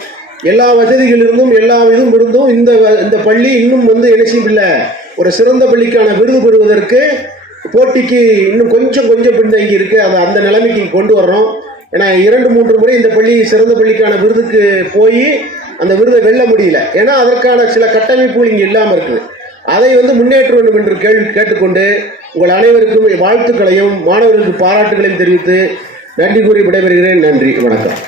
எல்லா வசதிகளிலிருந்தும் எல்லா இதுவும் இருந்தும் இந்த பள்ளி இன்னும் என்ன இல்லை, ஒரு சிறந்த பள்ளிக்கான விருது பெறுவதற்கு போட்டிக்கு இன்னும் கொஞ்சம் பின்தங்கி இருக்கு. அதை அந்த நிலைமைக்கு கொண்டு வர்றோம். ஏன்னா 2-3 முறை இந்த பள்ளி சிறந்த பள்ளிக்கான விருதுக்கு போய் அந்த விருதை வெல்ல முடியல. ஏன்னா அதற்கான சில கட்டமைப்புகள் இங்கே இல்லாமல் இருக்குது. அதை முன்னேற்ற வேண்டும் என்று கேட்டுக்கொண்டு உங்கள் அனைவருக்கும் வாழ்த்துக்களையும் மாணவர்களுக்கு பாராட்டுகளையும் தெரிவித்து நன்றி கூறி விடைபெறுகிறேன். நன்றி, வணக்கம்.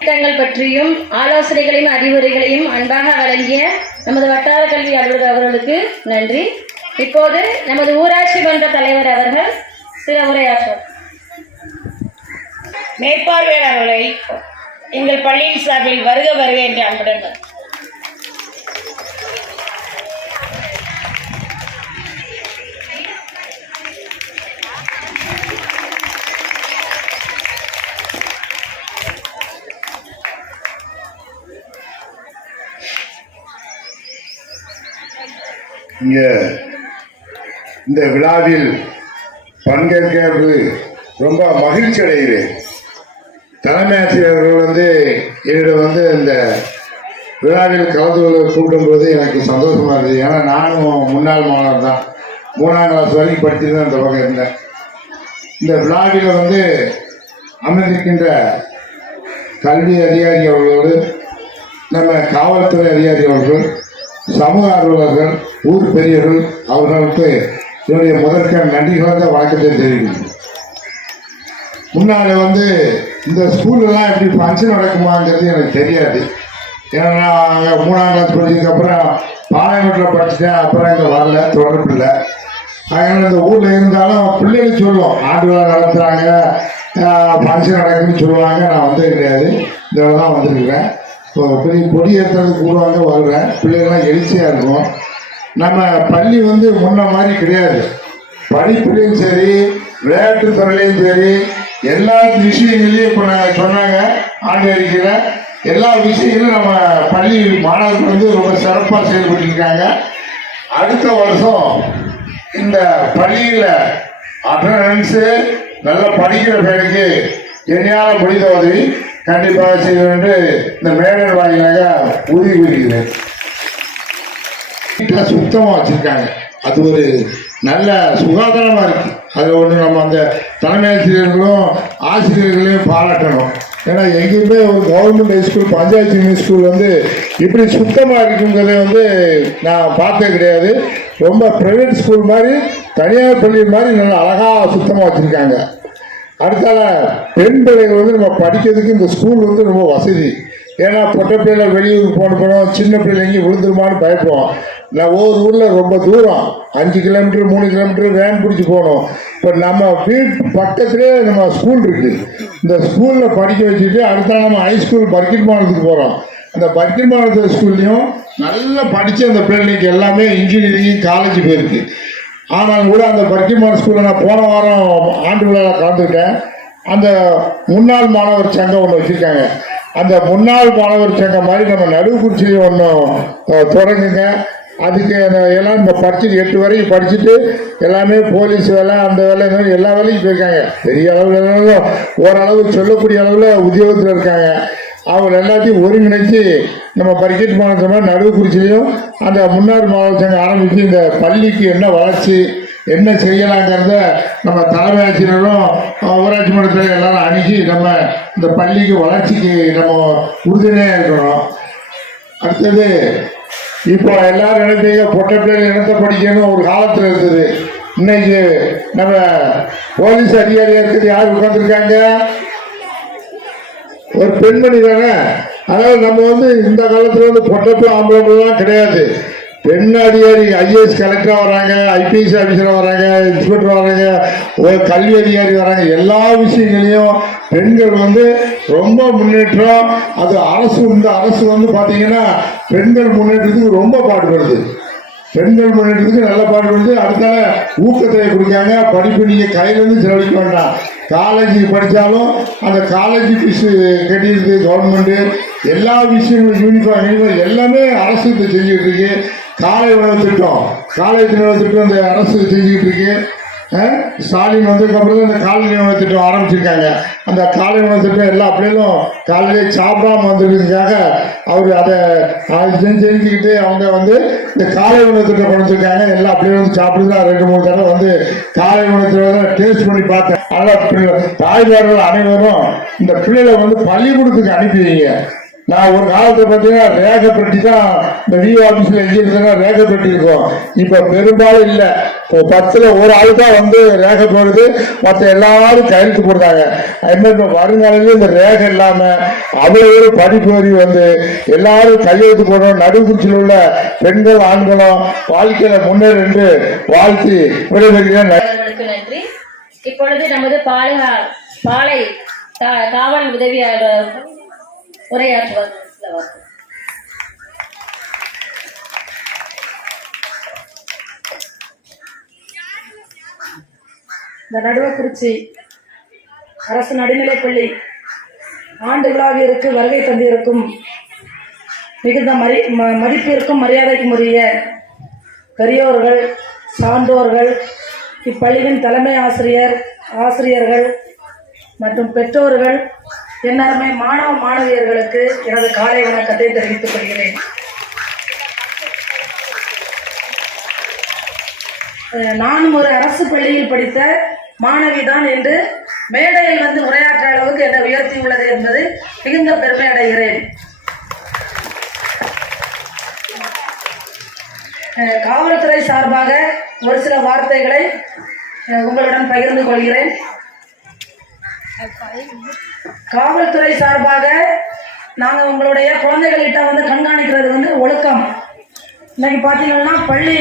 திட்டங்கள் பற்றியும் ஆலோசனைகளையும் அறிவுரைகளையும் அன்பாக வழங்கிய நமது வட்டார கல்வி அலுவலர் அவர்களுக்கு நன்றி. இப்போது நமது ஊராட்சி மன்ற தலைவர் அவர்கள் சில உரையாற்றுவார். மேற்பார்வையாளர்களை எங்கள் பள்ளியின் சார்பில் வருக வருக என்று அன்புடன் இங்கே இந்த விழாவில் பங்கேற்கிறது ரொம்ப மகிழ்ச்சி அடைகிறேன். தலைமை ஆசிரியர்கள் என்னிடம் இந்த விழாவில் கலந்து கொள்ள கூப்பிடும்போது எனக்கு சந்தோஷமா இருந்தது. ஏன்னா நானும் முன்னாள் மாணவர் தான், 3ஆம் கிளாஸ் வரைக்கும் படிச்சுட்டு தான் இந்த பக்கம் இருந்தேன். இந்த விழாவில் அமர்ந்திருக்கின்ற கல்வி அதிகாரி அவர்களோடு நம்ம காவல்துறை அதிகாரி அவர்கள், சமூக ஆர்வலர்கள், ஊர் பெரியவர்கள் அவர்களுக்கு என்னுடைய முதற்க நன்றி கலந்த வணக்கத்தை தெரிவிக்கிறேன். முன்னால் இந்த ஸ்கூல்லாம் எப்படி ஃபங்க்ஷன் நடக்குமாங்கிறது எனக்கு தெரியாது. ஏன்னா நான் அங்கே 3ஆம் கிளாஸ் படிச்சதுக்கப்புறம் பாளையங்கோட்டில் படிச்சுட்டேன். அப்புறம் இங்கே வரல, தொடர்பு இல்லை. அதனால் இந்த ஊரில் இருந்தாலும் பிள்ளைகள் சொல்லுவோம், ஆண்டு விழா நடத்துகிறாங்க, ஃபங்க்ஷன் நடக்குதுன்னு சொல்லுவாங்க. நான் வந்தது கிடையாது, இந்த விழா தான் வந்திருக்கிறேன். இப்போ பெரிய கொடி ஏற்றுறதுக்கு கூடுவாங்க, வருவேன். பிள்ளைகள்லாம் எழுச்சியாக இருக்கும். நம்ம பள்ளி முன்ன மாதிரி கிடையாது. படிப்புலையும் சரி, விளையாட்டு துறையிலையும் சரி, எல்லா விஷயங்கள்லையும் இப்போ நாங்கள் சொன்னாங்க ஆண்டு அறிக்கையில் எல்லா விஷயங்களும் நம்ம பள்ளி மாணவர்கள் ரொம்ப சிறப்பாக செயல்பட்டுருக்காங்க. அடுத்த வருஷம் இந்த பள்ளியில் அட்டண்டன்ஸு நல்லா படிக்கிற பேருக்கு என்னையால் முடிந்த உதவி கண்டிப்பாக செய்ய வேண்டும் இந்த மேடல் வாயிலாக உறுதி கூறுகிறேன். வீட்டில் சுத்தமாக வச்சுருக்காங்க, அது ஒரு நல்ல சுகாதாரமாக இருக்குது. அது ஒன்று நம்ம அந்த தலைமை ஆசிரியர்களும் ஆசிரியர்களையும் பாராட்டணும். ஏன்னா எங்கேயுமே ஒரு government high school, panchayat university school இப்படி சுத்தமாக இருக்குங்கிறத நான் பார்த்தே கிடையாது. ரொம்ப ப்ரைவேட் ஸ்கூல் மாதிரி, தனியார் பள்ளி மாதிரி நல்லா அழகாக சுத்தமாக வச்சுருக்காங்க. அடுத்தால பெண் பிள்ளைகள் நம்ம படிக்கிறதுக்கு இந்த ஸ்கூல் ரொம்ப வசதி. ஏன்னா பொட்டை பிள்ளைல வெளியூருக்கு போனோம், சின்ன பிள்ளைங்க விழுந்துருமான்னு பயப்போம். நான் ஒவ்வொரு ஊரில் ரொம்ப தூரம் 5 கிலோமீட்டர் 3 கிலோமீட்டர் வேன் பிடிச்சி போகணும். இப்போ நம்ம வீட்டு பக்கத்துலேயே நம்ம ஸ்கூல் இருக்குது. இந்த ஸ்கூலில் படிக்க வச்சுட்டு அடுத்த நம்ம ஹைஸ்கூல் பர்கிட் மாநிலத்துக்கு போகிறோம். அந்த பர்கிட் மாநிலத்து ஸ்கூல்லையும் நல்லா படித்து அந்த பிள்ளைங்களுக்கு எல்லாமே இன்ஜினியரிங் காலேஜ் போயிருக்கு. ஆனாலும் கூட அந்த பர்கிட் மாநில ஸ்கூலில் நான் போன வாரம் ஆண்டு விழாவில் கலந்துக்கிட்டேன். அந்த முன்னாள் மாணவர் சங்கம் ஒன்று வச்சுருக்காங்க. அந்த முன்னாள் மாணவர் சங்கம் மாதிரி நம்ம நடுவுக்குறிச்சியில் ஒன்று தொடங்குங்க. அதுக்கு எல்லாம் இந்த படிச்சுட்டு 8 வரைக்கும் படிச்சுட்டு எல்லாமே போலீஸ் வேலை, அந்த வேலை, இந்த மாதிரி எல்லா வேலையும் போயிருக்காங்க. பெரிய அளவில் ஓரளவு சொல்லக்கூடிய அளவில் உத்தியோகத்தில் இருக்காங்க. அவங்க எல்லாத்தையும் ஒருங்கிணைச்சு நம்ம பர்கிட் மாவட்டம் நடுவுக்குறிச்சிலையும் அந்த முன்னாள் மாவட்ட சங்கம் ஆரம்பித்து இந்த பள்ளிக்கு என்ன வளர்ச்சி என்ன செய்யலாங்கிறத நம்ம தலைமை ஆட்சியரும் ஊராட்சி மன்றத்தில் எல்லாரும் அணுகி நம்ம இந்த பள்ளிக்கு வளர்ச்சிக்கு நம்ம உறுதுணையாக இருக்கணும். அடுத்தது இப்போ எல்லாரும் நினைப்பீங்க பொட்டை பிள்ளைகள் இனத்தை படிக்கணும் ஒரு காலத்தில் இருக்குது. இன்னைக்கு நம்ம போலீஸ் அதிகாரியாக இருக்கிறது யார் உட்காந்துருக்காங்க? ஒரு பெண்மணி தானே. அதாவது நம்ம இந்த காலத்தில் பொட்டை ஆம்பளைலாம் கிடையாது. பெண் அதிகாரி ஐஏஎஸ் கலெக்டராக வராங்க, ஐபிஎஸ் ஆஃபீஸராக வராங்க, இன்ஸ்பெக்டர் வராங்க, ஒரு கல்வி அதிகாரி வராங்க. எல்லா விஷயங்களையும் பெண்கள் ரொம்ப முன்னேற்றம். அது அரசு இந்த அரசு பார்த்தீங்கன்னா பெண்கள் முன்னேற்றத்துக்கு ரொம்ப பாடுபடுது. பெண்கள் முன்னேற்றத்துக்கு நல்லா பாடுபடுது. அடுத்தால ஊக்கத்தை கொடுக்காங்க. படிப்பு நீங்கள் கையிலேருந்து செலவழிக்க வேண்டாம். காலேஜ் படித்தாலும் அந்த காலேஜ் ஃபீஸ் கட்டியிருக்கு கவர்மெண்ட்டு. எல்லா விஷயங்களும் யூனிஃபார்ம் எல்லாமே அரசு செஞ்சுக்கிட்டு இருக்கு. காலை உணவு திட்டம், காலை உணவு திட்டம் இந்த அரசு செஞ்சுக்கிட்டு இருக்கு. ஸ்டாலின் வந்ததுக்கப்புறம் தான் இந்த காலை உணவு திட்டம் ஆரம்பிச்சிருக்காங்க. அந்த காலை உணவு திட்டம் எல்லா பிள்ளைகளும் காலையிலே சாப்பிடாம வந்ததுக்காக அவர் அதை செஞ்சுக்கிட்டு அவங்க இந்த காலை உணவு திட்டம் கொண்டு வந்திருக்காங்க. எல்லா பிள்ளைகளும் சாப்பிட்டு 2-3 தடவை காலை உணவு திட்டம் டேஸ்ட் பண்ணி பார்த்தேன். அதனால் தாய்மார்கள் அனைவரும் இந்த பிள்ளைகளை பள்ளிக்கூடத்துக்கு அனுப்பி வைங்க. நான் ஒரு காலத்தில் பார்த்தீங்கன்னா ரேகப்பட்டி தான் இந்த விஓ ஆஃபீஸில் எங்கிருந்தா ரேகப்பட்டி இருக்கும். இப்போ பெரும்பாலும் இல்லை. இப்போ 10ல் ஒரு ஆள் தான் ரேகை போடுது, மற்ற எல்லாரும் கையெழுத்து போடுறாங்க. அதுமாதிரி இப்போ வருங்காலையில் இந்த ரேகை இல்லாமல் அவ்வளோ ஒரு படிப்பு அறிவு எல்லாரும் கையெழுத்து போடணும். நடுக்குறிச்சியில் உள்ள பெண்கள் ஆண்களும் வாழ்க்கையில் முன்னேறு என்று வாழ்த்தி விடைபெறுகிறேன். நன்றி. இப்பொழுது நமது பாளை காவல் உதவியாளர் உரையாற்றுவார். இந்த நடுவக்குறிச்சி அரசு நடுநிலைப்பள்ளி ஆண்டு விழாவிற்கு வருகை தந்திருக்கும் மிகுந்த மதிப்பிற்கும் மரியாதைக்கும் உரிய பெரியோர்கள், சான்றோர்கள், இப்பள்ளியின் தலைமை ஆசிரியர், ஆசிரியர்கள் மற்றும் பெற்றோர்கள், என்னருமை மாணவ மாணவியர்களுக்கு எனது காலை வணக்கத்தை தெரிவித்துக் கொள்கிறேன். நானும் ஒரு அரசு பள்ளியில் படித்த மாணவிதான் என்று மேடையில் வந்து உரையாற்ற அளவுக்கு என்னை உயர்த்தியுள்ளது என்பது மிகுந்த பெருமை அடைகிறேன். காவல்துறை சார்பாக ஒரு சில வார்த்தைகளை உங்களுடன் பகிர்ந்து கொள்கிறேன். காவல்துறை சார்பாக நாங்கள் உங்களுடைய குழந்தைகள்கிட்ட வந்து கண்காணிக்கிறது வந்து ஒழுக்கம். இன்னைக்கு பார்த்தீங்கன்னா பள்ளி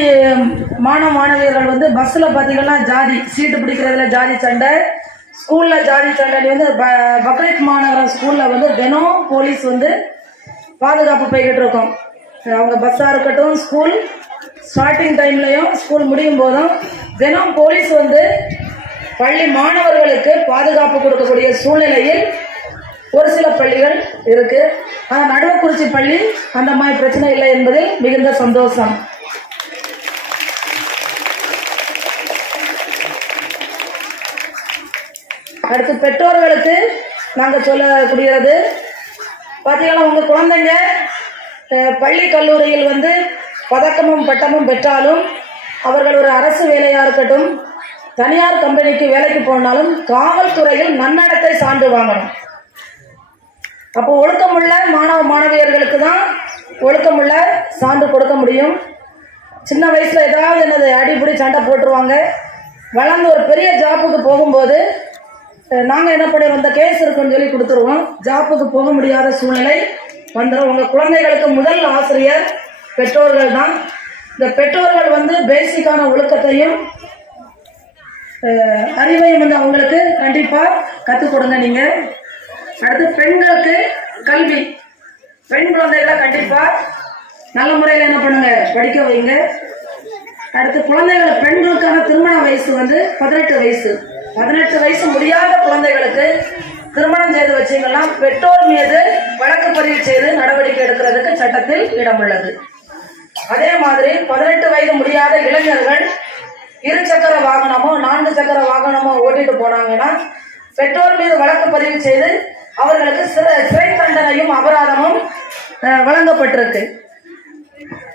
மாணவ மாணவியர்கள் வந்து பஸ்ஸில் பார்த்தீங்கன்னா ஜாதி சீட்டு பிடிக்கிறதுல ஜாதி சண்டை, ஸ்கூலில் ஜாதி சண்டை வந்து பக்ரைத் மாநகரம் ஸ்கூலில் வந்து தினம் போலீஸ் வந்து பாதுகாப்பு போய்கிட்டு இருக்கோம். அவங்க பஸ்ஸாக இருக்கட்டும், ஸ்கூல் ஸ்டார்டிங் டைம்லையும் ஸ்கூல் முடியும் போதும் தினம் போலீஸ் வந்து பள்ளி மாணவர்களுக்கு பாதுகாப்பு கொடுக்கக்கூடிய சூழ்நிலையில் ஒரு சில பள்ளிகள் இருக்கு. ஆனால் நடுவக்குறிச்சி பள்ளி அந்த மாதிரி பிரச்சனை இல்லை என்பதில் மிகுந்த சந்தோஷம். அடுத்து பெற்றோர்களுக்கு நாங்கள் சொல்லக்கூடியது பார்த்தீங்கன்னா, உங்கள் குழந்தைங்க பள்ளி கல்லூரியில் வந்து பதக்கமும் பட்டமும் பெற்றாலும் அவர்கள் ஒரு அரசு வேலையாக இருக்கட்டும், தனியார் கம்பெனிக்கு வேலைக்கு போனாலும் காவல்துறையில் நன்னடத்தை சான்று வாங்கணும். அப்போ ஒழுக்கமுள்ள மாணவ மாணவியர்களுக்கு தான் ஒழுக்கமுள்ள சான்று கொடுக்க முடியும். சின்ன வயசில் ஏதாவது என்னது அடிப்படி சண்டை போட்டுருவாங்க. வளர்ந்து ஒரு பெரிய ஜாப்புக்கு போகும்போது நாங்கள் என்ன பண்ணுவோம், இந்த கேஸ் இருக்குன்னு சொல்லி கொடுத்துருவோம். ஜாப்புக்கு போக முடியாத சூழ்நிலை வந்துடும். உங்கள் குழந்தைகளுக்கு முதல் ஆசிரியர் பெற்றோர்கள் தான். இந்த பெற்றோர்கள் வந்து பேசிக்கான ஒழுக்கத்தையும் அறிவையும் வந்து அவங்களுக்கு கண்டிப்பாக கற்றுக் கொடுங்க. நீங்கள் அடுத்து பெண்களுக்கு கல்வி, பெண் குழந்தைகளை கண்டிப்பாக நல்ல முறையில் என்ன பண்ணுங்க, படிக்க வைங்க. அடுத்து குழந்தைகள் பெண்களுக்கான திருமண வயசு வந்து 18 வயசு. 18 வயசு முடியாத குழந்தைகளுக்கு திருமணம் செய்து வச்சீங்கன்னா பெற்றோர் மீது வழக்கு பதிவு செய்து நடவடிக்கை எடுக்கிறதுக்கு சட்டத்தில் இடம் உள்ளது. அதே மாதிரி 18 வயது முடியாத இளைஞர்கள் 2 சக்கர வாகனமோ 4 சக்கர வாகனமோ ஓட்டிட்டு போனாங்கன்னா பெற்றோர் மீது வழக்கு பதிவு செய்து அவர்களுக்கு சிறை தண்டனையும் அபராதமும் வழங்கப்பட்டிருக்கு.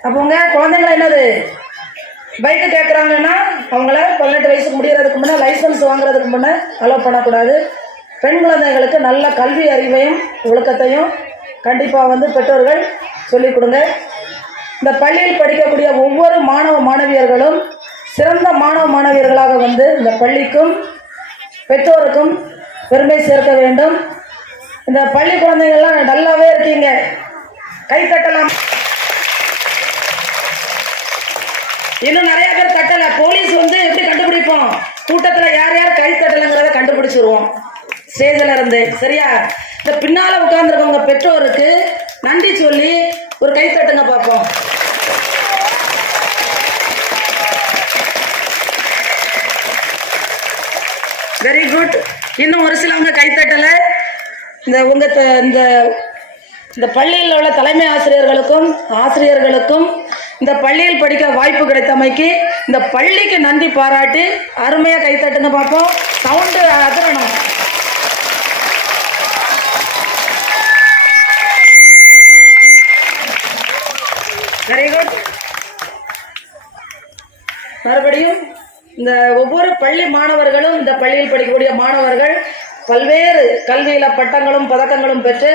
அப்போ உங்க குழந்தைங்களை என்னது பைக்கு கேட்குறாங்கன்னா அவங்கள 18 வயசுக்கு முடியறதுக்கு முன்னே லைசன்ஸ் வாங்குறதுக்கு முன்னே அலோவ் பண்ணக்கூடாது. பெண் குழந்தைகளுக்கு நல்ல கல்வி அறிவையும் ஒழுக்கத்தையும் கண்டிப்பாக வந்து பெற்றோர்கள் சொல்லிக் கொடுங்க. இந்த பள்ளியில் படிக்கக்கூடிய ஒவ்வொரு மாணவ மாணவியர்களும் சிறந்த மாணவ மாணவியர்களாக வந்து இந்த பள்ளிக்கும் பெற்றோருக்கும் பெருமை சேர்க்க வேண்டும். இந்த பள்ளி குழந்தைகள்லாம் நல்லாவே இருக்கீங்க, கை தட்டலாம். இன்னும் நிறைய பேர் தட்டல. போலீஸ் வந்து எப்படி கண்டுபிடிப்போம், கூட்டத்தில் யார் யார் கை தட்டலைங்கிறத கண்டுபிடிச்சிருவோம் ஸ்டேஜில் இருந்து. சரியா? இந்த பின்னால உட்கார்ந்துருக்கவங்க பெற்றோருக்கு நன்றி சொல்லி ஒரு கை தட்டுங்க பார்ப்போம். Very good. இன்னும் ஒரு சிலவங்க கைத்தட்டல. இந்த பள்ளியில் உள்ள தலைமை ஆசிரியர்களுக்கும் ஆசிரியர்களுக்கும் இந்த பள்ளியில் படிக்க வாய்ப்பு கிடைத்தமைக்கு இந்த பள்ளிக்கு நன்றி பாராட்டி அருமையா கைத்தட்டுங்க பார்ப்போம். சவுண்டு அதிரணும். Very good. மறுபடியும் இந்த ஒவ்வொரு பள்ளி மாணவர்களும், இந்த பள்ளியில் படிக்கக்கூடிய மாணவர்கள் பல்வேறு கல்வியில பட்டங்களும் பதக்கங்களும் பெற்று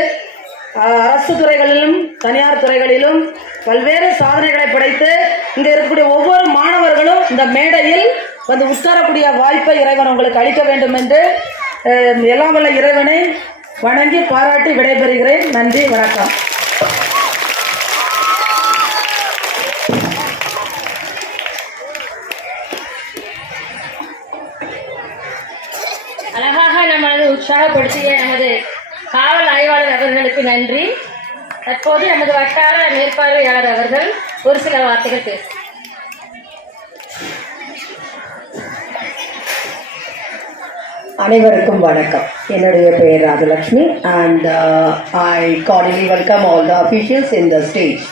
அரசு துறைகளிலும் தனியார் துறைகளிலும் பல்வேறு சாதனைகளை படைத்து இங்கே இருக்கக்கூடிய ஒவ்வொரு மாணவர்களும் இந்த மேடையில் வந்து உட்காரக்கூடிய வாய்ப்பை இறைவன் உங்களுக்கு அளிக்க வேண்டும் என்று எல்லாம் வல்ல இறைவனை வணங்கி பாராட்டி விடைபெறுகிறேன். நன்றி, வணக்கம். அழகாக நம்மளது உற்சாகப்படுத்திய நமது காவல் ஆய்வாளர் அவர்களுக்கு நன்றி. தற்போது நமது வட்டார மேற்பார்வையாளர் அவர்கள் ஒரு சில வார்த்தைகள் பேச. அனைவருக்கும் வணக்கம். என்னுடைய பெயர் Rajalakshmi and I cordially welcome all the officials in the stage.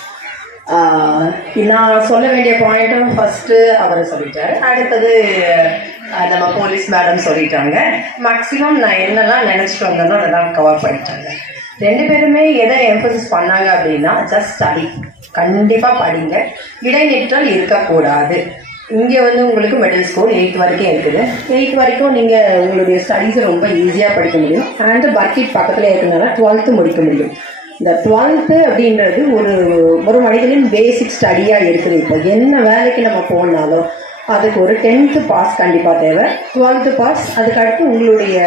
நான் சொல்ல வேண்டிய பாயிண்ட்டும் ஃபஸ்ட்டு அவர் சொல்லிட்டாரு. அடுத்தது நம்ம போலீஸ் மேடம் சொல்லிட்டாங்க. மேக்ஸிமம் நான் என்னெல்லாம் நினச்சிட்டு வந்தேனோ அதெல்லாம் கவர் பண்ணிட்டாங்க. ரெண்டு பேருமே எதை எம்பசிஸ் பண்ணாங்க அப்படின்னா ஜஸ்ட் ஸ்டடி, கண்டிப்பாக படிங்க, இடைநிற்றல் இருக்கக்கூடாது. இங்கே உங்களுக்கு மிடில் ஸ்கூல் 8th வரைக்கும் இருக்குது. 8th வரைக்கும் நீங்கள் உங்களுடைய ஸ்டடீஸை ரொம்ப ஈஸியாக படிக்க முடியும். அண்ட் பர்கிட் பக்கத்தில் இருக்கிறதுனால 12th முடிக்க முடியும். இந்த 12th அப்படின்றது ஒரு மனிதனின் பேசிக் ஸ்டடியாக இருக்குது. இப்போ என்ன வேலைக்கு நம்ம போனாலும் அதுக்கு ஒரு 10th பாஸ் கண்டிப்பாக தேவை, 12th பாஸ் அதுக்கடுத்து உங்களுடைய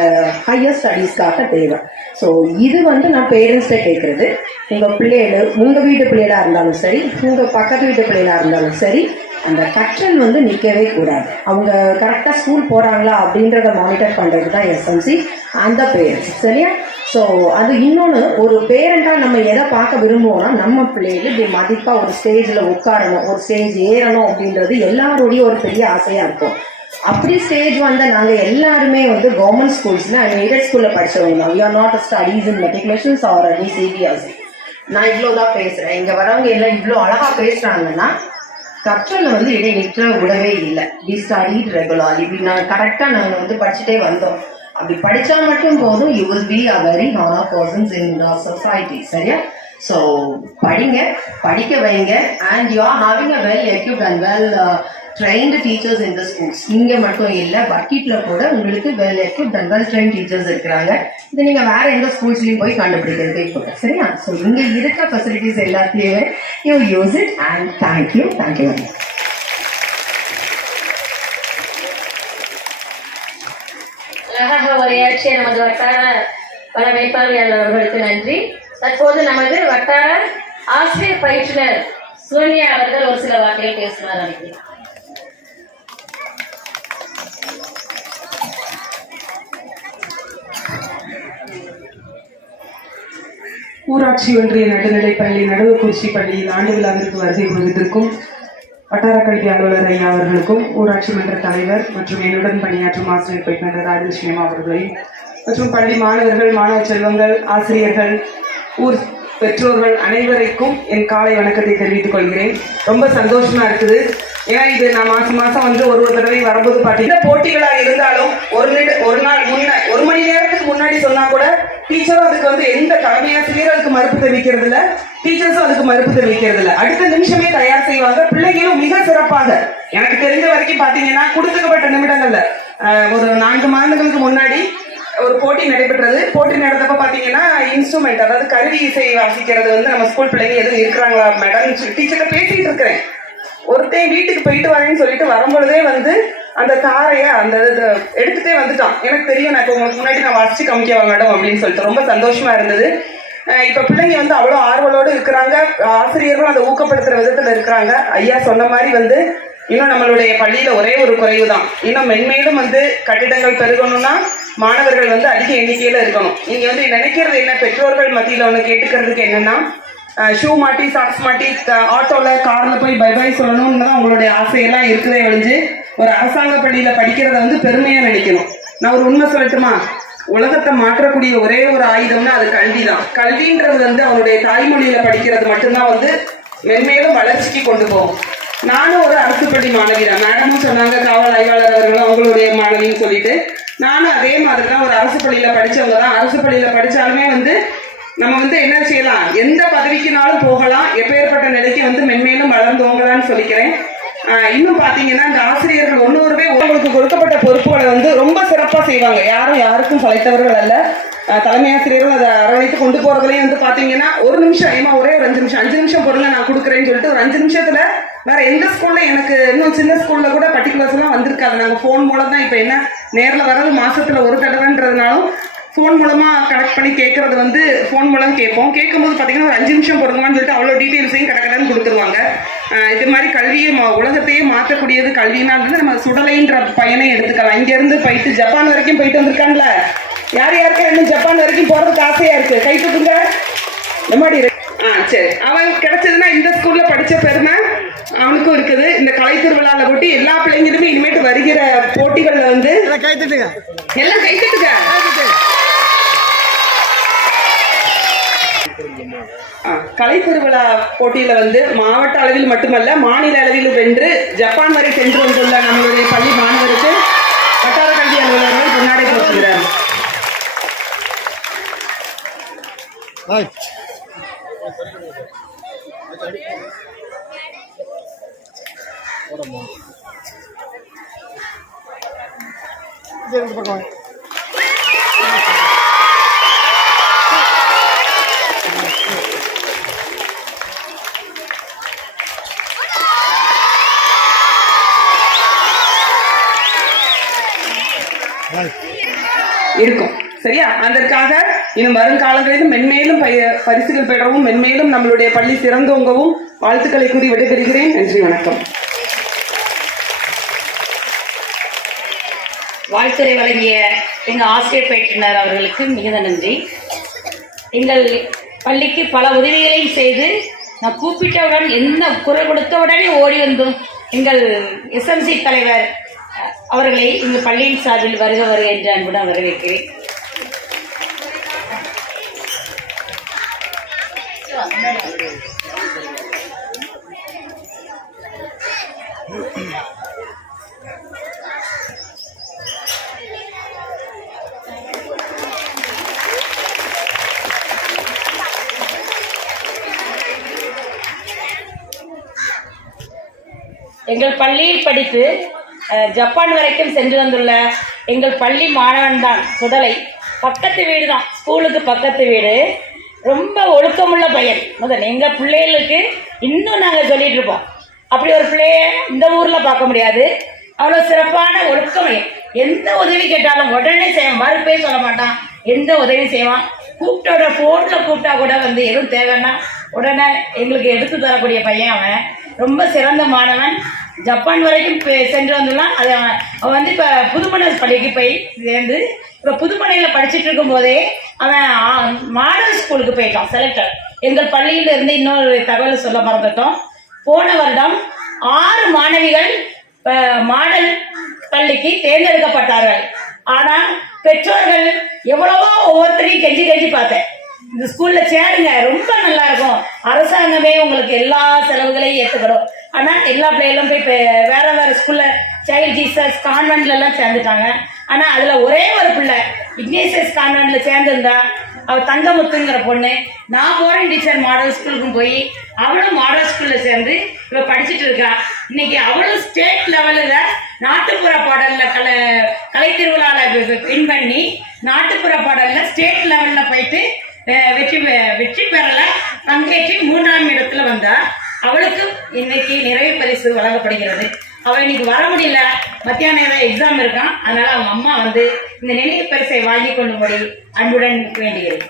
ஹையர் ஸ்டடீஸ்க்காக தேவை. ஸோ இது நான் பேரண்ட்ஸ்கிட்ட கேட்குறது, உங்கள் பிள்ளைகள் உங்கள் வீட்டு பிள்ளைகளாக இருந்தாலும் சரி, உங்கள் பக்கத்து வீட்டு பிள்ளைகளாக இருந்தாலும் சரி, அந்த கற்றல் நிற்கவே கூடாது. அவங்க கரெக்டாக ஸ்கூல் போகிறாங்களா அப்படின்றத மானிட்டர் பண்ணுறது தான் எஸ்எம்சி அந்த பேரண்ட்ஸ், சரியா? ஸோ அது இன்னொன்று, ஒரு பேரண்டாக நம்ம எதை பார்க்க விரும்புவோம்னா நம்ம பிள்ளைகள் இப்படி மதிப்பாக ஒரு ஸ்டேஜில் உட்காரணும், ஒரு ஸ்டேஜ் ஏறணும் அப்படின்றது எல்லாரோடையும் ஒரு பெரிய ஆசையாக இருக்கும். அப்படி ஸ்டேஜ் நாங்கள் எல்லாருமே கவர்மெண்ட் ஸ்கூல்ஸில் அண்ட் எய்டட் ஸ்கூலில் படித்தவங்க தான். We are not studies in matriculations are any CBSE. நான் இவ்வளோ தான் பேசுகிறேன். இங்கே வரவங்க எல்லாம் இவ்வளோ அழகாக பேசுகிறாங்கன்னா கற்றலில் இடைநிற்ற விடவே இல்லை. We studied regularly. இப்படி நாங்கள் கரெக்டாக நாங்கள் படிச்சுட்டே வந்தோம். அப்படி படித்தா மட்டும் போதும், you will be a very honour persons in society, சரியா? ஸோ படிக்க வைங்க. And you are having a well equipped and well trained teachers in the schools. இங்கே மட்டும் இல்லை, பக்கெட்டில் கூட உங்களுக்கு well equipped and well train teachers இருக்கிறாங்க. இது நீங்கள் வேறு எந்த ஸ்கூல்ஸ்லையும் போய் கண்டுபிடிக்கிறது இப்போ, சரியா? ஸோ இங்கே இருக்க ஃபெசிலிட்டிஸ் எல்லாத்தையுமே you use it. And thank you very much. அழகாக உரையாற்றிய நமது வட்டார வள மேற்பார்வையாளர் அவர்களுக்கு நன்றி. தற்போது நமது வட்டார ஆசிரியர் பயிற்றுனர் சோனியா அவர்கள் ஒரு சில வார்த்தைகள் பேசுவார் நினைக்கிறேன். ஊராட்சி ஒன்றிய நடுநிலைப்பள்ளி நடுவக்குறிச்சி பள்ளியில் ஆண்டு விழாவிற்கு வருகை புரிந்திருக்கும் வட்டார கல்வி அலுவலர் ஐயா அவர்களுக்கும், ஊராட்சி மன்ற தலைவர் மற்றும் என்னுடன் பணியாற்றும் ஆசிரியர் பயிற்றுனர் ராஜலட்சுமி அவர்களையும், மற்றும் பள்ளி மாணவர்கள், மாணவ செல்வங்கள், ஆசிரியர்கள், ஊர் பெற்றோர்கள் அனைவருக்கும் என் காலை வணக்கத்தை தெரிவித்துக் கொள்கிறேன். ரொம்ப சந்தோஷமா இருக்குது. ஏன்னா இது நான் மாசம் ஒரு தடவை வரும்போது பார்த்தீங்கன்னா போட்டிகளா இருந்தாலும் ஒரு நாள் ஒரு மணி நேரத்துக்கு முன்னாடி சொன்னா கூட டீச்சரும் அதுக்கு எந்த தலைமையாசிரியரும் அதுக்கு மறுப்பு தெரிவிக்கிறது இல்லை, டீச்சர்ஸும் அதுக்கு மறுப்பு தெரிவிக்கிறது இல்லை. அடுத்த நிமிஷமே தயார் செய்வாங்க. பிள்ளைகளும் மிக சிறப்பாக, எனக்கு தெரிஞ்ச வரைக்கும் பாத்தீங்கன்னா கொடுத்துக்கப்பட்ட நிமிடங்கள்ல ஒரு 4 மாதங்களுக்கு முன்னாடி ஒரு போட்டி நடைபெற்றது. போட்டி நடந்தப்ப பாத்தீங்கன்னா இன்ஸ்ட்ருமெண்ட், அதாவது கருவி இசை வாசிக்கிறது நம்ம ஸ்கூல் பிள்ளைங்க எதுவும் இருக்கிறாங்களா மேடம் டீச்சர்கிட்ட பேசிட்டு இருக்கிறேன். ஒருத்தன் வீட்டுக்கு போயிட்டு வரேன்னு சொல்லிட்டு வரும்பொழுதே அந்த தாரைய அந்த எடுத்துட்டே வந்துட்டான். எனக்கு தெரியும், நான் உங்களுக்கு முன்னாடி நான் வாசிச்சு காமிக்கவா மேடம் அப்படின்னு சொல்லிட்டு ரொம்ப சந்தோஷமா இருந்தது. இப்ப பிள்ளைங்க அவ்வளவு ஆர்வலோடு இருக்கிறாங்க. ஆசிரியர்களும் அதை ஊக்கப்படுத்துற விதத்துல இருக்கிறாங்க. ஐயா சொன்ன மாதிரி இன்னும் நம்மளுடைய பள்ளியில ஒரே ஒரு குறைவு தான். இன்னும் மென்மேலும் கட்டிடங்கள் பெருகணும்னா மாணவர்கள் அதிக எண்ணிக்கையில இருக்கணும். நீங்க நினைக்கிறது என்ன, பெற்றோர்கள் மத்தியில கேட்டுக்கிறதுக்கு என்னன்னா, ஷூ மாட்டி சாக்ஸ் மாட்டி ஆட்டோல கார்ல போய் பை பை சொல்லணும்னு தான் உங்களுடைய ஆசையெல்லாம் இருக்குதே ஒழிஞ்சு ஒரு அரசாங்க பள்ளியில படிக்கிறத பெருமையா நினைக்கணும். நான் ஒரு உண்மை சொல்லட்டுமா, உலகத்தை மாற்றக்கூடிய ஒரே ஒரு ஆயுதம்னா அது கல்விதான். கல்வின்றது அவனுடைய தாய்மொழியில படிக்கிறது மட்டும்தான் மென்மேலும் வளர்ச்சிக்கு கொண்டு போகும். நானும் ஒரு அரசு பள்ளி மாணவி தான். மேடமும் சொன்னாங்க, காவல் ஆய்வாளர் அவர்களும் அவங்களுடைய மாணவின்னு சொல்லிட்டு, நானும் அதே மாதிரி தான் ஒரு அரசு பள்ளியில படிச்சவங்க தான். அரசு பள்ளியில படிச்சாலுமே நம்ம என்ன செய்யலாம், எந்த பதவிக்குனாலும் போகலாம், எப்பேற்பட்ட நிலைக்கு மென்மேலும் வளர்ந்தோங்களான்னு சொல்லிக்கிறேன். இன்னும் பாத்தீங்கன்னா இந்த ஆசிரியர்கள் ஒன்னொருவே உங்களுக்கு கொடுக்கப்பட்ட பொறுப்புகளை ரொம்ப சிறப்பா செய்வாங்க. யாருக்கும் சளைத்தவர்கள் அல்ல. தலைமை ஆசிரியர்கள் அதை அரவணைத்து கொண்டு போறதுலயும் பாத்தீங்கன்னா ஒரு நிமிஷம், ஏமா ஒரே ஒரு 5 நிமிஷம் பொருளை நான் கொடுக்குறேன்னு சொல்லிட்டு ஒரு 5 நிமிஷத்துல வேற எந்த ஸ்கூல்ல எனக்கு இன்னும் சின்ன ஸ்கூல்ல கூட பர்டிகுலர்ஸ் எல்லாம் வந்திருக்காது. நாங்க போன் மூலம் தான் இப்ப என்ன நேர்ல வர்றது மாசத்துல ஒரு தடவைன்றதுனாலும் ஃபோன் மூலமா கனெக்ட் பண்ணி கேட்கறது ஃபோன் மூலம் கேட்போம். கேட்கும்போது பார்த்தீங்கன்னா ஒரு 5 நிமிஷம் பொறுங்கன்னு சொல்லிட்டு அவ்வளோ டீட்டெயில்ஸையும் கடற்கடன்னு கொடுத்துருவாங்க. இது மாதிரி கல்வியை உலகத்தையே மாற்றக்கூடியது கல்வினா நம்ம சுடலைன்ற பையனை எடுத்துக்கலாம். இங்கேருந்து போயிட்டு ஜப்பான் வரைக்கும் போயிட்டு வந்திருக்காங்கல்ல, யாருக்கா இன்னும் ஜப்பான் வரைக்கும் போகிறதுக்கு ஆசையா இருக்கு, கை தூக்குங்க. எம்மாடி சரி, அவன் கிடைச்சதுன்னா இந்த ஸ்கூல்ல படிச்ச பெருமை அவனுக்கும் இருக்குது. இந்த கலை திருவிழால போட்டி எல்லா பிள்ளைங்களுமே இனிமேட்டு வருகிற போட்டிகள்ல எல்லாம் கை தட்டுங்க. கலை திருவிழா போட்டியில வந்து மாவட்ட அளவில் மட்டுமல்ல மாநில அளவிலும் வென்று ஜப்பான் வரை சென்று வந்துள்ள நம்மளுடைய பள்ளி மாணவருக்கு வட்டார கல்வி அலுவலர்கள் முன்னாடி போட்டுகிறார். இருக்கும் சரியா? அதற்காக இன்னும் வருங்காலங்களிலும் மென்மேலும் பரிசுகள் பெறவும் மென்மேலும் நம்மளுடைய பள்ளி சிறந்தோங்கவும் வாழ்த்துக்களை கூறி விடைபெறுகிறேன். நன்றி, வணக்கம். வாழ்த்துரை வழங்கிய எங்கள் ஆசிரியர் பயிற்றுனர் அவர்களுக்கு மிகுந்த நன்றி. எங்கள் பள்ளிக்கு பல உதவிகளையும் செய்து நான் கூப்பிட்டவுடன் எந்த குரல் கொடுத்த உடனே ஓடி வந்தும் எங்கள் எஸ்எம்சி தலைவர் அவர்களை எங்கள் பள்ளியின் சார்பில் வருக வருக என்று அன்புடன் வரவேற்கிறேன். எங்கள் பள்ளியில் படித்து ஜப்பான் வரைக்கும் சென்று வந்துள்ள எங்கள் பள்ளி மாணவன் தான் சுடலை. பக்கத்து வீடு தான், ஸ்கூலுக்கு பக்கத்து வீடு. ரொம்ப ஒழுக்கமுள்ள பையன். முதல் எங்கள் பிள்ளைகளுக்கு இன்னும் நாங்கள் சொல்லிட்டு இருப்போம், அப்படி ஒரு பிள்ளைய இந்த ஊரில் பார்க்க முடியாது. அவ்வளோ சிறப்பான ஒழுக்கம். எந்த உதவி கேட்டாலும் உடனே செய்வான், மறுப்பே சொல்ல மாட்டான், எந்த உதவியும் செய்வான். கூப்பிட்டோட ஃபோனில் கூப்பிட்டா கூட வந்து எதுவும் தேவைன்னா உடனே எங்களுக்கு எடுத்து தரக்கூடிய பையன் அவன். ரொம்ப சிறந்த மாணவன். ஜப்பான் வரைக்கும் சென்று வந்துள்ளான். அது அவன் வந்து இப்போ புதுமனை பள்ளிக்கு போய் சேர்ந்து இப்போ புதுமனையில் படிச்சுட்டு இருக்கும் போதே அவன் மாடல் ஸ்கூலுக்கு போயிட்டான், செலக்டர். எங்கள் பள்ளியில் இருந்து இன்னொரு தகவல் சொல்ல மறந்துட்டோம். போன வருடம் 6 மாணவிகள் மாடல் பள்ளிக்கு தேர்ந்தெடுக்கப்பட்டார்கள். ஆனால் பெற்றோர்கள் எவ்வளவோ ஒவ்வொருத்தரையும் கெஞ்சி கெஞ்சி பார்த்தேன், இந்த ஸ்கூல்ல சேருங்க, ரொம்ப நல்லா இருக்கும், அரசாங்கமே உங்களுக்கு எல்லா செலவுகளையும் ஏற்றுக்கிறோம். ஆனால் எல்லா பிள்ளைகளும் போய் வேற வேற ஸ்கூல்ல சைல்ட் ஜீசஸ் கான்வென்ட்ல எல்லாம் சேர்ந்துட்டாங்க. ஆனால் அதுல ஒரே ஒரு பிள்ளை இக்னேசியஸ் கான்வென்ட்ல சேர்ந்துருந்தா, அவள் தங்கமுத்துங்கிற பொண்ணு. நான் போறேன் டீச்சர் மாடல் ஸ்கூலுக்கும் போய் அவளும் மாடல் ஸ்கூல்ல சேர்ந்து இவ படிச்சுட்டு இருக்கா. இன்னைக்கு அவளும் ஸ்டேட் லெவலில் நாட்டுப்புற பாடல்ல கலை திருவிழால வின் பண்ணி நாட்டுப்புற பாடல்ல ஸ்டேட் லெவல்ல போயிட்டு வெற்றி பெறல, பங்கேற்று 3ஆம் இடத்துல வந்தா. அவளுக்கு இன்னைக்கு நிறைவு பரிசு வழங்கப்படுகிறது. அவள் இன்னைக்கு வர முடியல, மத்தியான நேரம் எக்ஸாம் இருக்கான். அதனால அவங்க அம்மா வந்து இந்த நினைவு பரிசை வாங்கி கொள்ளும்படி அன்புடன் வேண்டுகிறேன்.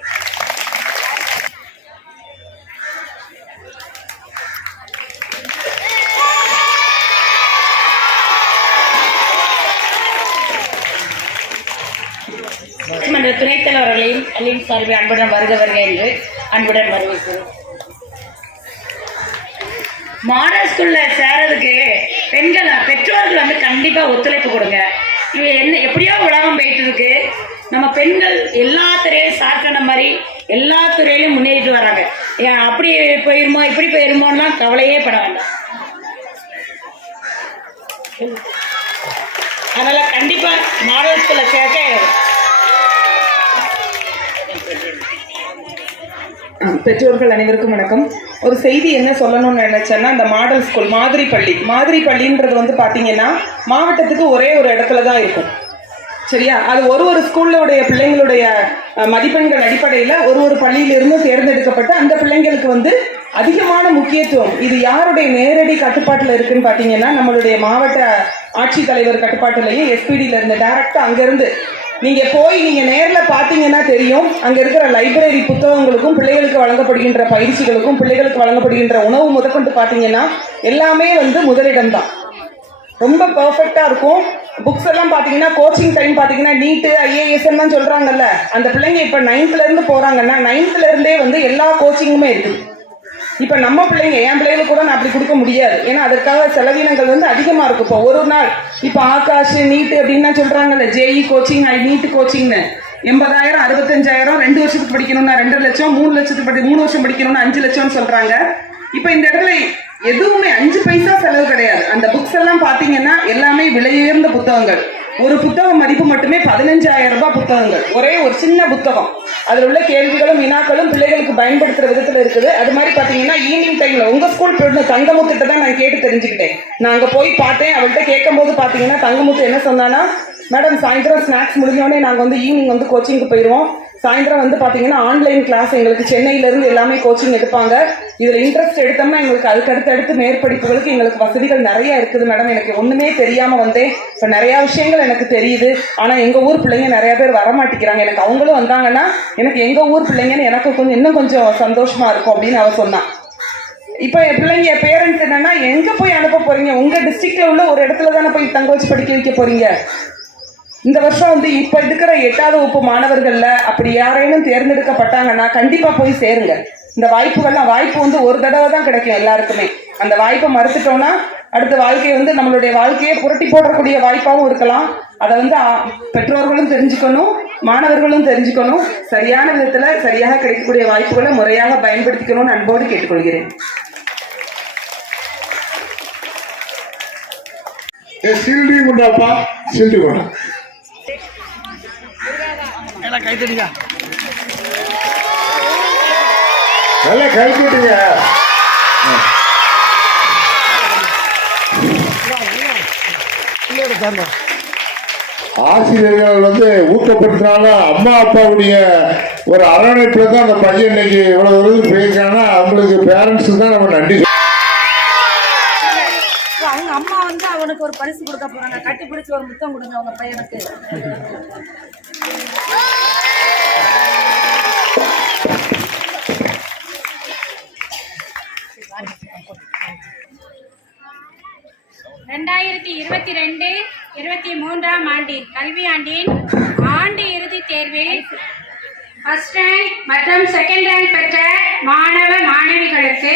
மன்ற துணைத் தலைவர்களையும் பள்ளியின் சார்பில் அன்புடன் வருக வருக என்று அன்புடன் வரவேற்கிறோம். மாடல் ஸ்கூல்ல சேரதுக்கு பெற்றோர்கள் வந்து கண்டிப்பா ஒத்துழைப்பு கொடுங்க. இது என்ன எப்படியோ உலகம் போயிட்டு இருக்கு. நம்ம பெண்கள் எல்லா துறையிலும் சார்க்கண மாதிரி எல்லா துறையிலும் முன்னேறிட்டு வராங்க. அப்படி போயிருமோ இப்படி போயிருமோன்னா கவலையே பட வேண்டாம். அதனால கண்டிப்பா மாடல் ஸ்கூல்ல சேர்க்க பெற்றோர்கள் அனைவருக்கும் வணக்கம். ஒரு செய்தி என்ன சொல்லணும்னு நினைச்சேன்னா, இந்த மாடல் ஸ்கூல் மாதிரி பள்ளின்றது வந்து பார்த்தீங்கன்னா மாவட்டத்துக்கு ஒரே ஒரு இடத்துல தான் இருக்கும், சரியா? அது ஒரு ஸ்கூல்லுடைய பிள்ளைங்களுடைய மதிப்பெண்கள் அடிப்படையில் ஒரு பள்ளியிலிருந்து தேர்ந்தெடுக்கப்பட்டு அந்த பிள்ளைங்களுக்கு வந்து அதிகமான முக்கியத்துவம். இது யாருடைய நேரடி கட்டுப்பாட்டில் இருக்குன்னு பார்த்தீங்கன்னா, நம்மளுடைய மாவட்ட ஆட்சித்தலைவர் கட்டுப்பாட்டிலையும் எஸ்பிடியில இருந்து டைரக்டா அங்கிருந்து நீங்க நேர்ல பாத்தீங்கன்னா தெரியும். அங்க இருக்கிற லைப்ரரி புத்தகங்களுக்கும் பிள்ளைகளுக்கு வழங்கப்படுகின்ற பயிற்சிகளுக்கும் பிள்ளைகளுக்கு வழங்கப்படுகின்ற உணவு முதற்கொண்டு பாத்தீங்கன்னா எல்லாமே வந்து முதலிடம் தான். ரொம்ப பெர்ஃபெக்டா இருக்கும். புக்ஸ் எல்லாம் பாத்தீங்கன்னா கோச்சிங் டைம் பாத்தீங்கன்னா நீட்டு IAS தான் சொல்றாங்கல்ல, அந்த பிள்ளைங்க இப்ப 9th இருந்து போறாங்கன்னா 9th இருந்தே வந்து எல்லா கோச்சிங்குமே இருக்குது. இப்ப நம்ம பிள்ளைங்க, என் பிள்ளைகளுக்கு கூட நான் அப்படி கொடுக்க முடியாது, ஏன்னா அதற்காக செலவினங்கள் வந்து அதிகமா இருக்கும். இப்போ ஒரு நாள் இப்ப ஆகாஷ் நீட்டு அப்படின்னு சொல்றாங்கல்ல, JE கோச்சிங் நீட் கோச்சிங்னு, 80,000 65,000 2 வருஷத்துக்கு படிக்கணும்னா 2 லட்சம் 3 லட்சத்துக்கு 3 வருஷம் படிக்கணும்னா 5 லட்சம்னு சொல்றாங்க. இப்போ இந்த இடத்துல எதுவுமே 5 பைசா செலவு கிடையாது. அந்த புக்ஸ் எல்லாம் பாத்தீங்கன்னா எல்லாமே விலையுயர்ந்த புத்தகங்கள். ஒரு புத்தகம் மதிப்பு மட்டுமே 15,000 ரூபாய் புத்தகங்கள். ஒரே ஒரு சின்ன புத்தகம். அதில் உள்ள கேள்விகளும் வினாக்களும் பிள்ளைகளுக்கு பயன்படுத்துற விதத்துல இருக்குது. அது மாதிரி பாத்தீங்கன்னா ஈவினிங் டைம்ல உங்க ஸ்கூல் தங்கமுத்திட்ட தான் நான் கேட்டு தெரிஞ்சுக்கிட்டேன். நான் அங்க போய் பார்த்தேன். அவள்கிட்ட கேட்கும் போது பாத்தீங்கன்னா தங்கமுத்து என்ன சொன்னான்னா, மேடம் சாயந்தரம் ஸ்நாக்ஸ் முடிஞ்சோடனே நாங்கள் வந்து ஈவினிங் வந்து கோச்சிங்க்கு போயிடுவோம். சாயந்தரம் வந்து பார்த்தீங்கன்னா ஆன்லைன் கிளாஸ் எங்களுக்கு சென்னையிலேருந்து எல்லாமே கோச்சிங் எடுப்பாங்க. இதில் இன்ட்ரெஸ்ட் எடுத்தோம்னா எங்களுக்கு அதுக்கடுத்து மேற்படிப்புகளுக்கு எங்களுக்கு வசதிகள் நிறைய இருக்குது மேடம். எனக்கு ஒன்றுமே தெரியாமல் வந்தேன். இப்போ நிறையா விஷயங்கள் எனக்கு தெரியுது. ஆனால் எங்கள் ஊர் பிள்ளைங்க நிறையா பேர் வரமாட்டேங்கிறாங்க. எனக்கு அவங்களும் வந்தாங்கன்னா எனக்கு எங்கள் ஊர் பிள்ளைங்கன்னு எனக்கு இன்னும் கொஞ்சம் சந்தோஷமாக இருக்கும் அப்படின்னு அவ சொன்னான். இப்போ என் பிள்ளைங்க பேரண்ட்ஸ் என்னன்னா, எங்கே போய் அனுப்ப போறீங்க? உங்கள் டிஸ்ட்ரிக்ட்ல உள்ள ஒரு இடத்துல தானே போய் தங்க வச்சு படிக்க வைக்க போறீங்க. இந்த வருஷம் வந்து இப்போ இருக்கிற 8வது வகுப்பு மாணவர்கள்ல அப்படி யாரேனும் தேர்ந்தெடுக்கப்பட்டாங்கன்னா கண்டிப்பா போய் சேருங்க. இந்த வாய்ப்பு வந்து ஒரு தடவை தான் கிடைக்கும் எல்லாருக்குமே. அந்த வாய்ப்பை மறுத்துட்டோம்னா அடுத்த வாழ்க்கை வந்து நம்மளுடைய வாழ்க்கையை புரட்டி போடக்கூடிய வாய்ப்பாகவும் இருக்கலாம். அதை வந்து பெற்றோர்களும் தெரிஞ்சுக்கணும், மாணவர்களும் தெரிஞ்சுக்கணும். சரியான விதத்துல சரியாக கிடைக்கக்கூடிய வாய்ப்புகளை முறையாக பயன்படுத்திக்கணும்னு அன்போடு கேட்டுக்கொள்கிறேன். சில்டி கொண்டாப்பா, சில்டி கொண்டா. கைத்தடிங்க, நல்லா கைத்தடிங்க. ஆசிரியர்கள் வந்து ஊக்கப்படுத்தினாலும் அம்மா அப்பாவுடைய ஒரு அரவணைப்புல தான் அந்த பையன் இன்னைக்கு இவ்வளவு தூரம் போயிருக்காங்கன்னா அவங்களுக்கு பேரண்ட்ஸுக்கு தான் நம்ம நன்றி. அவங்க அம்மா வந்து அவனுக்கு ஒரு பரிசு கொடுக்க போறாங்க. கட்டி பிடிச்சி ஒரு முத்தம் கொடுங்க அவங்க பையனுக்கு. ரெண்டாயிரத்தி 22-23 ஆண்டின் கல்வியாண்டின் ஆண்டு இறுதித் தேர்வில் ஃபர்ஸ்ட் ரேங்க் மற்றும் செகண்ட் ரேங்க் பெற்ற மாணவ மாணவிகளுக்கு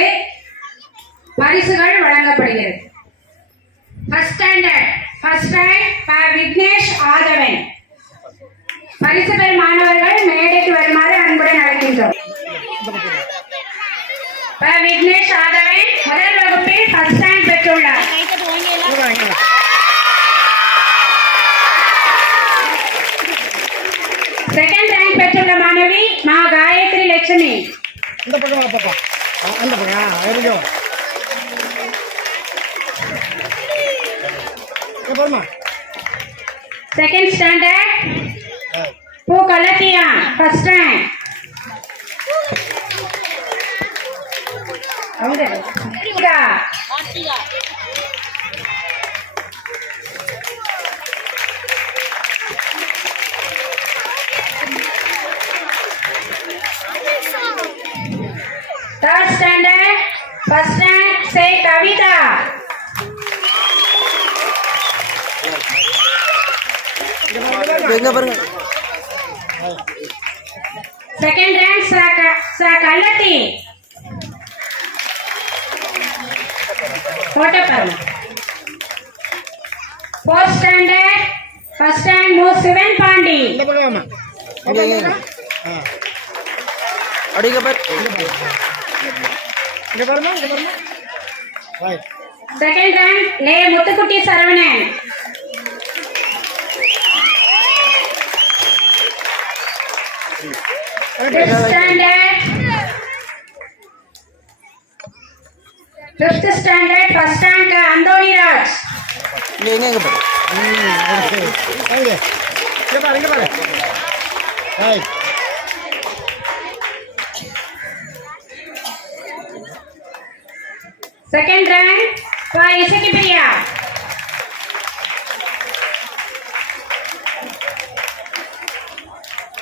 பரிசுகள் வழங்கப்படுகிறது. First standard first rank Vignesh Aadhavan. பரிசு பெறும் மாணவர்கள் மேடைக்கு வருமாறு அன்புடன் அழைக்கின்றோம். விக்னேஷ் ஆதவன் முதல் வகுப்பில் ஃபர்ஸ்ட் ரேங்க் பெற்றுள்ளார். செகண்ட் ரேங்க் பெற்றுள்ள மாணவி மா காயத்ரி லட்சுமி. இந்த பக்கம் பாப்பா, அந்த பக்கம் இருக்கும். செகண்ட் ஸ்டாண்டர்ட் பூ கலத்தியா ஃபர்ஸ்ட் ரேங்க். அவங்க third standard first rank say Kavita. Second rank sa Kallati. Fourth standard first rank Mo Sivan Pandi. Second rank Le Muthukutti Saravanan. Fifth standard first rank Andoni Raj. Second rank for Isaki Priya.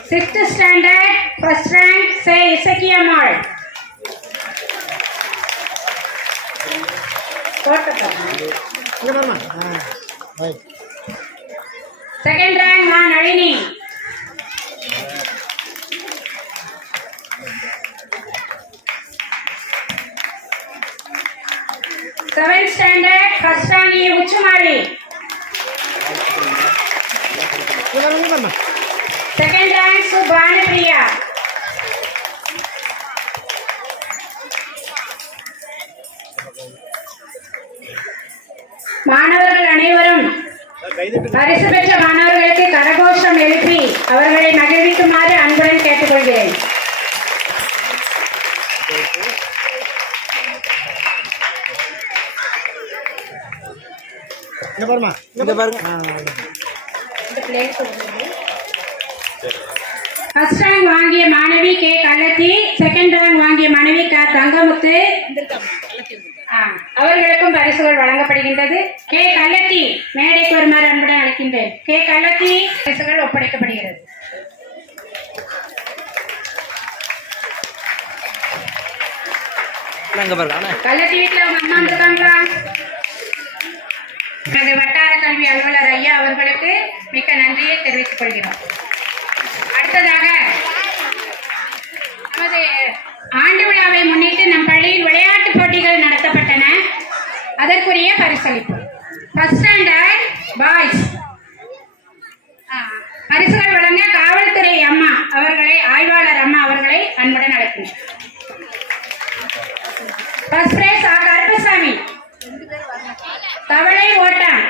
Sixth standard first rank say Isaki Amal. Second rank Ma Nalini. Seventh standard first rank E Uchumali. Second rank சுபானுபிரியா. மாணவர்கள் அனைவரும் பரிசு பெற்ற மாணவர்களுக்கு கரகோஷம் எழுப்பி அவர்களை மகிழ்விக்குமாறு அன்புடன் கேட்டுக்கொள்கிறேன். ஃபர்ஸ்ட் ரேங்க் வாங்கிய மாணவி கே கள்ளத்தி, செகண்ட் ரேங்க் வாங்கிய மாணவி க தங்கமுத்து அவர்களுக்கும் பரிசுகள் வழங்கப்படுகின்றது. கே கள்ளத்தி மேடைக்கு வருமாறு அன்புடன் அழைக்கின்றேன். கே கள்ளத்தி பரிசுகள் ஒப்படைக்கப்படுகிறது. கள்ளத்தி வீட்டுல அவங்க அம்மா இருக்காங்களா? எனது வட்டார கல்வி அலுவலர் ஐயா அவர்களுக்கு மிக்க நன்றியை தெரிவித்துக் கொள்கிறோம். அடுத்ததாக நமது ஆண்டு விழாவை முன்னிட்டு நம் பள்ளியில் விளையாட்டுப் போட்டிகள் நடத்தப்பட்டன. அதற்குரிய பரிசளிப்பு. ஃபர்ஸ்ட் ஸ்டாண்டர்ட் பாய்ஸ் பரிசுகள் வழங்க காவல்துறை அம்மா அவர்களை, ஆய்வாளர் அம்மா அவர்களை அன்புடன் அழைக்கின்றனர். ஃபர்ஸ்ட் பிரைஸ் ஆ கருப்பசாமி, தவளை ஓட்டம்.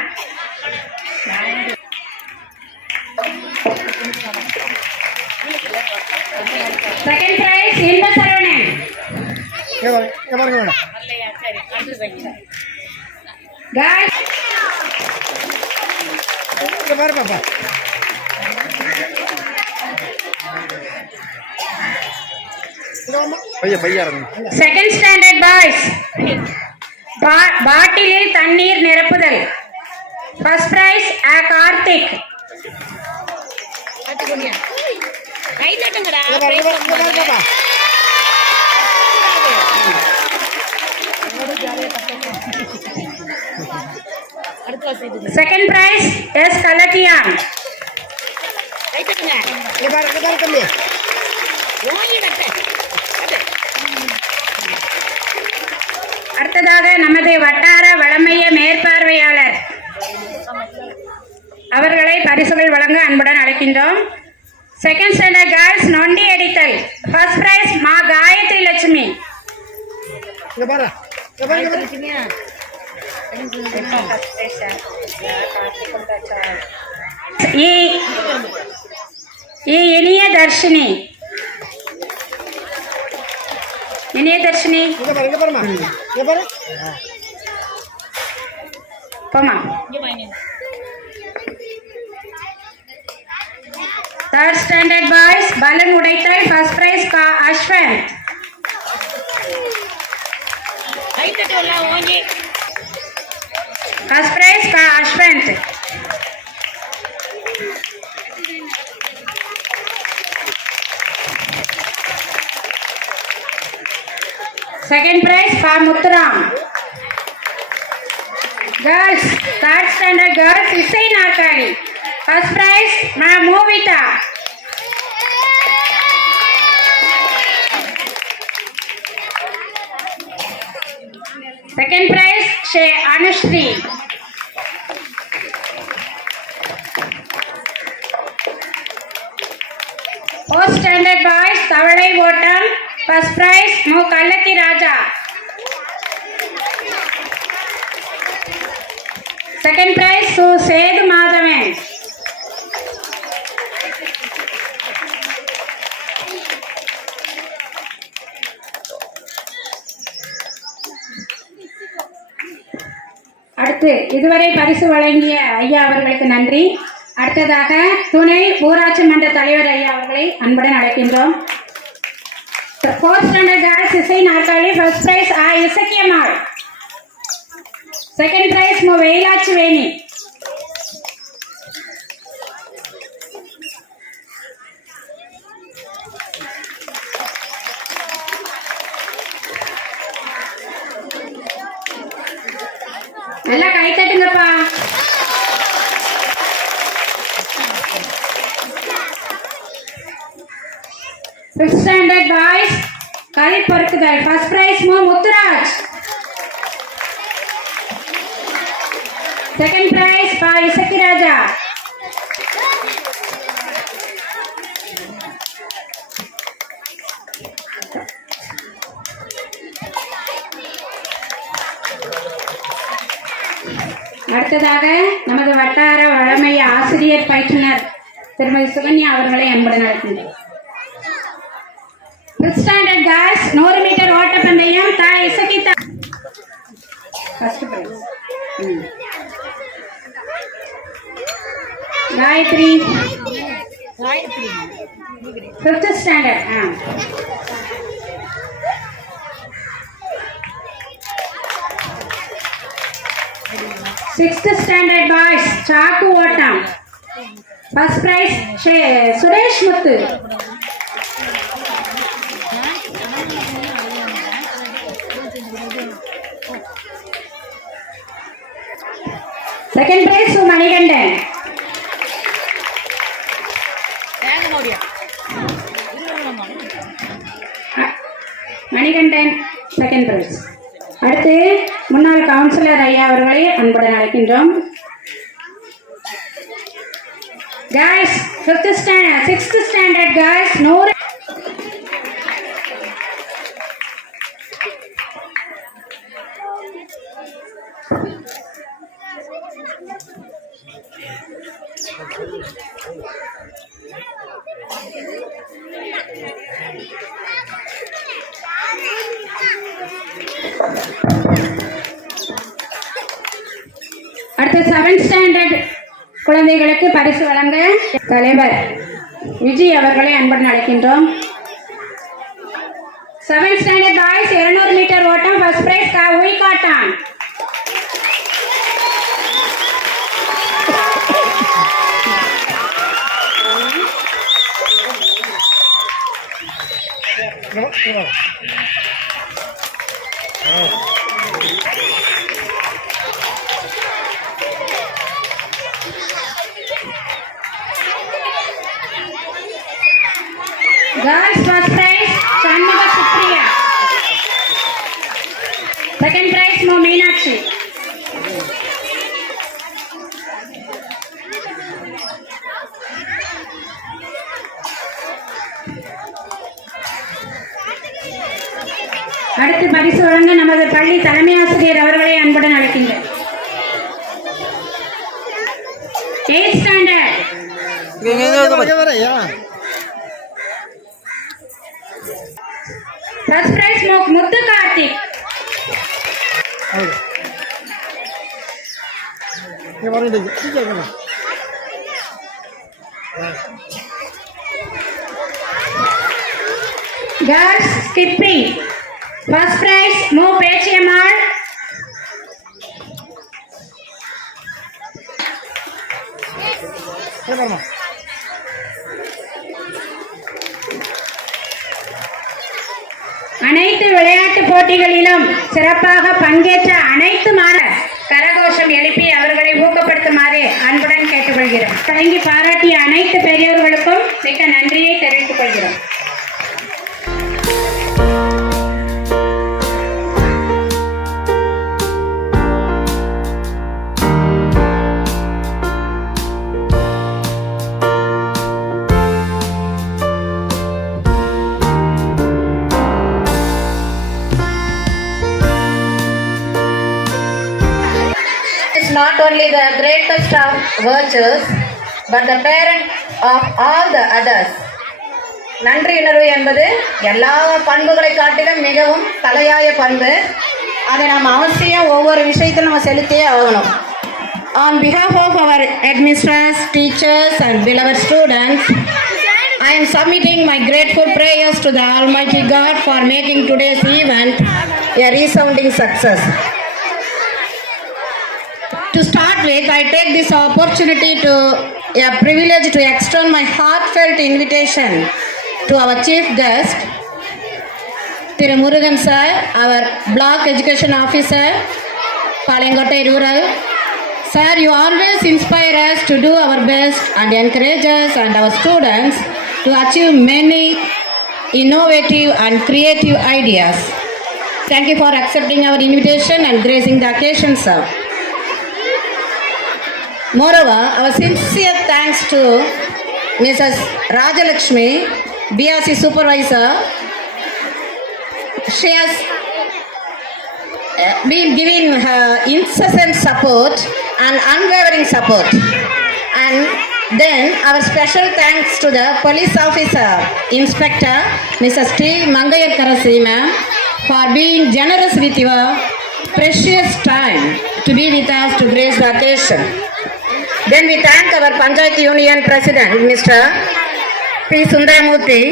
Second prize Inba Saravanan. Guys, second standard boys பாட்டிலில் தண்ணீர் நிரப்புதல். First prize A Karthik. Second prize S Kalattiyan. அடுத்ததாக நமது வட்டார வளமைய மேற்பார்வையாளர் அவர்களை பரிசுகள் வழங்க அன்புடன் அழைக்கின்றோம். செகண்ட் ஸ்டாண்டர்ட் கேர்ள்ஸ் நொண்டி அடித்தல். ஃபர்ஸ்ட் பிரைஸ் மா காயத்ரி லட்சுமி. இனிய தர்ஷினி. போமா. Third standard boys balloon உடைத்தல். First prize ka Ashwant. First prize ka Ashwant. Second prize for Muthuram. Girls, third standard girls Isai Narkali. First prize Ma Movita. Second prize She Anushri. Fourth standard boys Tavalai Votam. First prize Mu Kallati Raja. Second prize Su Sedu Madhavan. அடுத்து இதுவரை பரிசு வழங்கிய ஐயா அவர்களுக்கு நன்றி. அடுத்ததாக துணை ஊராட்சி மன்ற தலைவர் ஐயா அவர்களை அன்புடன் அழைக்கின்றோம். Fourth standard girls இசை நாற்காலி. First prize ஆ இசக்கியம்மாள். Second prize மு வேலாட்சி வேணி. நல்லா கை தட்டுங்கப்பா. Fifth standard boys கலை பொறுக்குதல். First prize மு முத்துராஜ். Second prize பா இசக்கி ராஜா. அடுத்ததாக நமது வட்டார வளமைய ஆசிரியர் பயிற்றுனர் திருமதி சுகன்யா அவர்களை அன்புடன் அழைக்கின்றோம். 5th standard guys 100 மீட்டர் ஓட்டப்பந்தயம் தாய் இசகிதா first prize. Gayathri 5th standard. 6th standard boys சாக்கு ஓட்டம் first prize Suresh Muthu. Second prize Manikandan. Manikandan second prize. அடுத்து முன்னாள் கவுன்சிலர் ஐயா அவர்களை அன்புடன் அழைக்கின்றோம். Guys, 6th standard guys, no. அடுத்து 7th standard குழந்தைகளுக்கு பரிசு வழங்க தலைவர் விஜய் அவர்களை அன்புடன் அழைக்கின்றோம். 7th standard boys 200 மீட்டர் ஓட்டம் ஃபர்ஸ்ட் பிரைஸ் உயிகாட்டான். Girls first prize Shanmuga Supriya. Second prize Mo Meenakshi. அடுத்து பரிசு வழங்க நமது பள்ளி தலைமை ஆசிரியர் அவர்களை அன்புடன் அழைக்கின்றேன். 8th standard. First prize Muthu Karthik. Girls skipping. First prize Mo Pechiamal. அனைத்து விளையாட்டு போட்டிகளிலும் சிறப்பாக பங்கேற்ற அனைத்து மாணவர் கரகோஷம் எழுப்பி அவர்களை ஊக்கப்படுத்துமாறு அன்புடன் கேட்டுக்கொள்கிறோம். தொடங்கி பாராட்டிய அனைத்து பெரியோர்களுக்கும் மிக்க நன்றியை தெரிவித்துக் கொள்கிறோம். Not only the greatest of virtues but the parent of all the others. நன்றி உணர்வு என்பது எல்லா பண்புகளை காட்டிலும் மிகவும் தலையாய பண்பு. அதை நாம் அவசியம் ஒவ்வொரு விஷயத்திலும் நம்ம செலுத்தியே ஆகணும். On behalf of our administrators, teachers and beloved students, I am submitting my grateful prayers to the Almighty God for making today's event a resounding success. To start with, I take this opportunity to a privilege to extend my heartfelt invitation to our chief guest, Thiru Murugan sir, our block education officer, Palangotte Rural. Sir, you always inspire us to do our best and encourage us and our students to achieve many innovative and creative ideas. Thank you for accepting our invitation and gracing the occasion, sir. Moreover, our sincere thanks to Mrs. Rajalakshmi, BRC Supervisor. She has been giving incessant support and unwavering support. And then our special thanks to the police officer, Inspector Mrs. T. Mangayar Karasi ma'am, for being generous with your precious time to be with us to grace the occasion. Then we thank our Panchayat Union President, Mr. P. Sundaramurthy,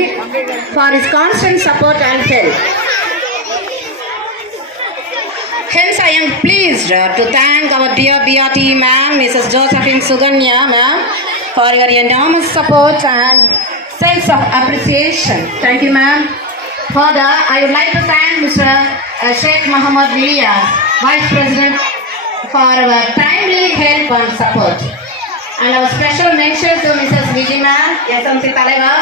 for his constant support and help. Hence, I am pleased to thank our dear BRT ma'am, Mrs. Josephine Suganya ma'am, for your enormous support and sense of appreciation. Thank you, ma'am. Further, I would like to thank Mr. Sheikh Muhammad Ilyas, Vice President, for our timely help and support. And our special mention to Mrs. Vijay ma'am, SMC Talaivar,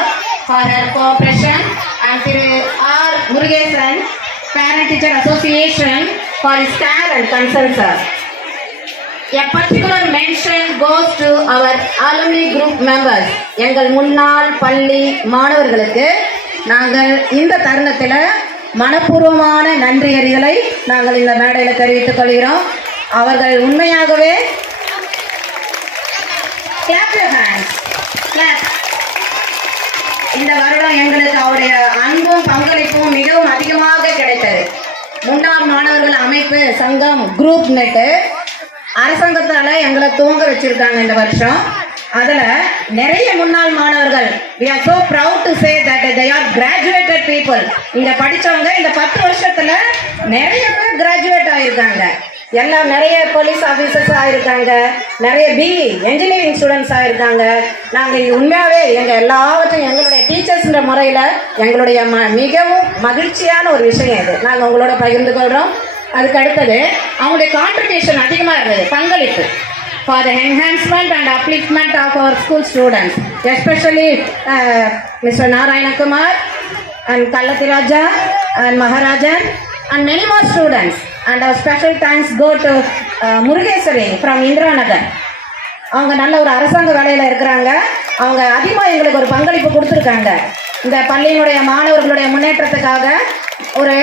for her cooperation, and to R. Murugesan, Parent Teacher Association, for his care and concern, sir. A particular mention goes to our alumni group members. எங்கள் முன்னாள் பள்ளி மாணவர்களுக்கு நாங்கள் இந்த தருணத்தில் மனப்பூர்வமான நன்றி அறிதலை நாங்கள் இந்த மேடையில் தெரிவித்துக் கொள்கிறோம். அவர்கள் உண்மையாகவே clap your hands. Clap. இந்த வருடம் எங்களுக்கு அவருடைய அன்பும் பங்களிப்பும் மிகவும் அதிகமாக கிடைத்தது. முன்னாள் மாணவர்கள் அமைப்பு சங்கம் குரூப் நெட்டு அரசாங்கத்தால எங்களை துவங்க வச்சிருக்காங்க இந்த வருஷம். அதுல நிறைய முன்னாள் மாணவர்கள் we are so proud to say that they are graduated people. இங்க படிச்சவங்க இந்த 10 வருஷத்துல நிறைய பேர் கிராஜுவேட் ஆயிருக்காங்க. எல்லாம் நிறைய போலீஸ் ஆபீசர்ஸ் ஆயிருக்காங்க, நிறைய பிஇ என்ஜினியரிங் ஸ்டூடெண்ட்ஸ் ஆயிருக்காங்க. நாங்கள் உண்மையாவே எங்க எல்லாவற்றையும் எங்களுடைய டீச்சர்ஸ்ன்ற முறையில எங்களுடைய மிகவும் மகிழ்ச்சியான ஒரு விஷயம் இது நாங்கள் உங்களோட பகிர்ந்து கொள்றோம். அதுக்கு அடுத்தது அவங்களுடைய கான்ட்ரிபியூஷன் அதிகமா இருந்தது, பங்களிப்பு for the enhancement and upliftment of our school students, especially Mr. Narayana Kumar and Kallati Raja and Maharajan and many more students. And our special thanks go to Murugeswari from Indira Nagar. அவங்க நல்ல ஒரு அரசாங்க வேலையில் இருக்கிறாங்க. அவங்க அதிகமாக எங்களுக்கு ஒரு பங்களிப்பு கொடுத்துருக்காங்க. இந்த பள்ளியினுடைய மாணவர்களுடைய முன்னேற்றத்துக்காக ஒரு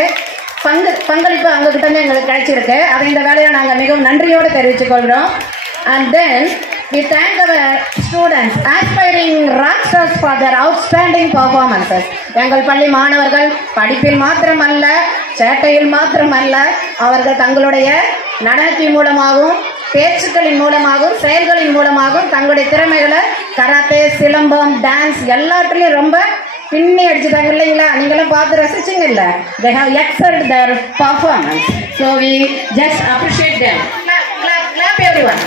பங்களிப்பு அவங்ககிட்ட இருந்து எங்களுக்கு கிடைச்சிருக்கு. அதை இந்த வேலையை நாங்கள் மிகவும் நன்றியோடு தெரிவித்துக் கொள்கிறோம். And then we thank our students, aspiring rock stars, for their outstanding performances. எங்கள் பள்ளி மாணவர்கள் படிப்பில் மாத்திரமல்ல, சேட்டையில் மாத்திரமல்ல, அவர்கள் தங்களுடைய நடனத்தின் மூலமாகவும் பேச்சுக்களின் மூலமாகவும் செயல்களின் மூலமாகவும் தங்களுடைய திறமைகளை கராத்தே, சிலம்பம், டான்ஸ் எல்லாத்துலேயும் ரொம்ப பின்னி அடிச்சுட்டாங்க இல்லைங்களா? நீங்களும் பார்த்து ரசிச்சிங்க இல்லை? They have excelled their performance. So we just appreciate them. Clap everyone.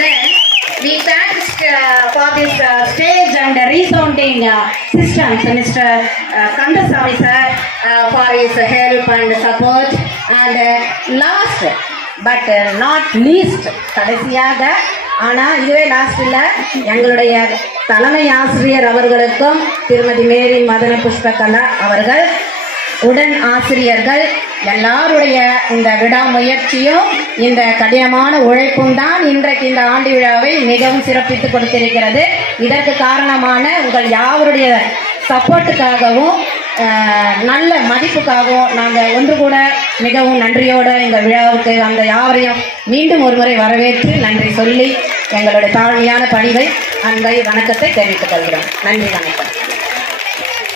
Then we thank for this stage and resounding systems Mr. Kandasamy sir for his help and support. And last but not least, கடைசியாக ஆனால் இதுவே last இல்லை, எங்களுடைய தலைமை ஆசிரியர் அவர்களுக்கும் திருமதி மேரி மதன புஷ்பகலா அவர்கள், உடன் ஆசிரியர்கள் எல்லாருடைய இந்த விடாமுயற்சியும் இந்த கடினமான உழைப்பும் தான் இன்றைக்கு இந்த ஆண்டு விழாவை மிகவும் சிறப்பித்து கொடுத்திருக்கிறது. இதற்கு காரணமான உங்கள் யாவருடைய சப்போர்ட்டுக்காகவும் நல்ல மதிப்புக்காகவும் நாங்கள் ஒன்று கூட மிகவும் நன்றியோடு இந்த விழாவுக்கு அந்த யாவரையும் மீண்டும் ஒரு முறை வரவேற்று நன்றி சொல்லி எங்களுடைய தாழ்மையான பணிவை அன்பை வணக்கத்தை தெரிவித்துக் கொள்கிறோம். நன்றி, வணக்கம்.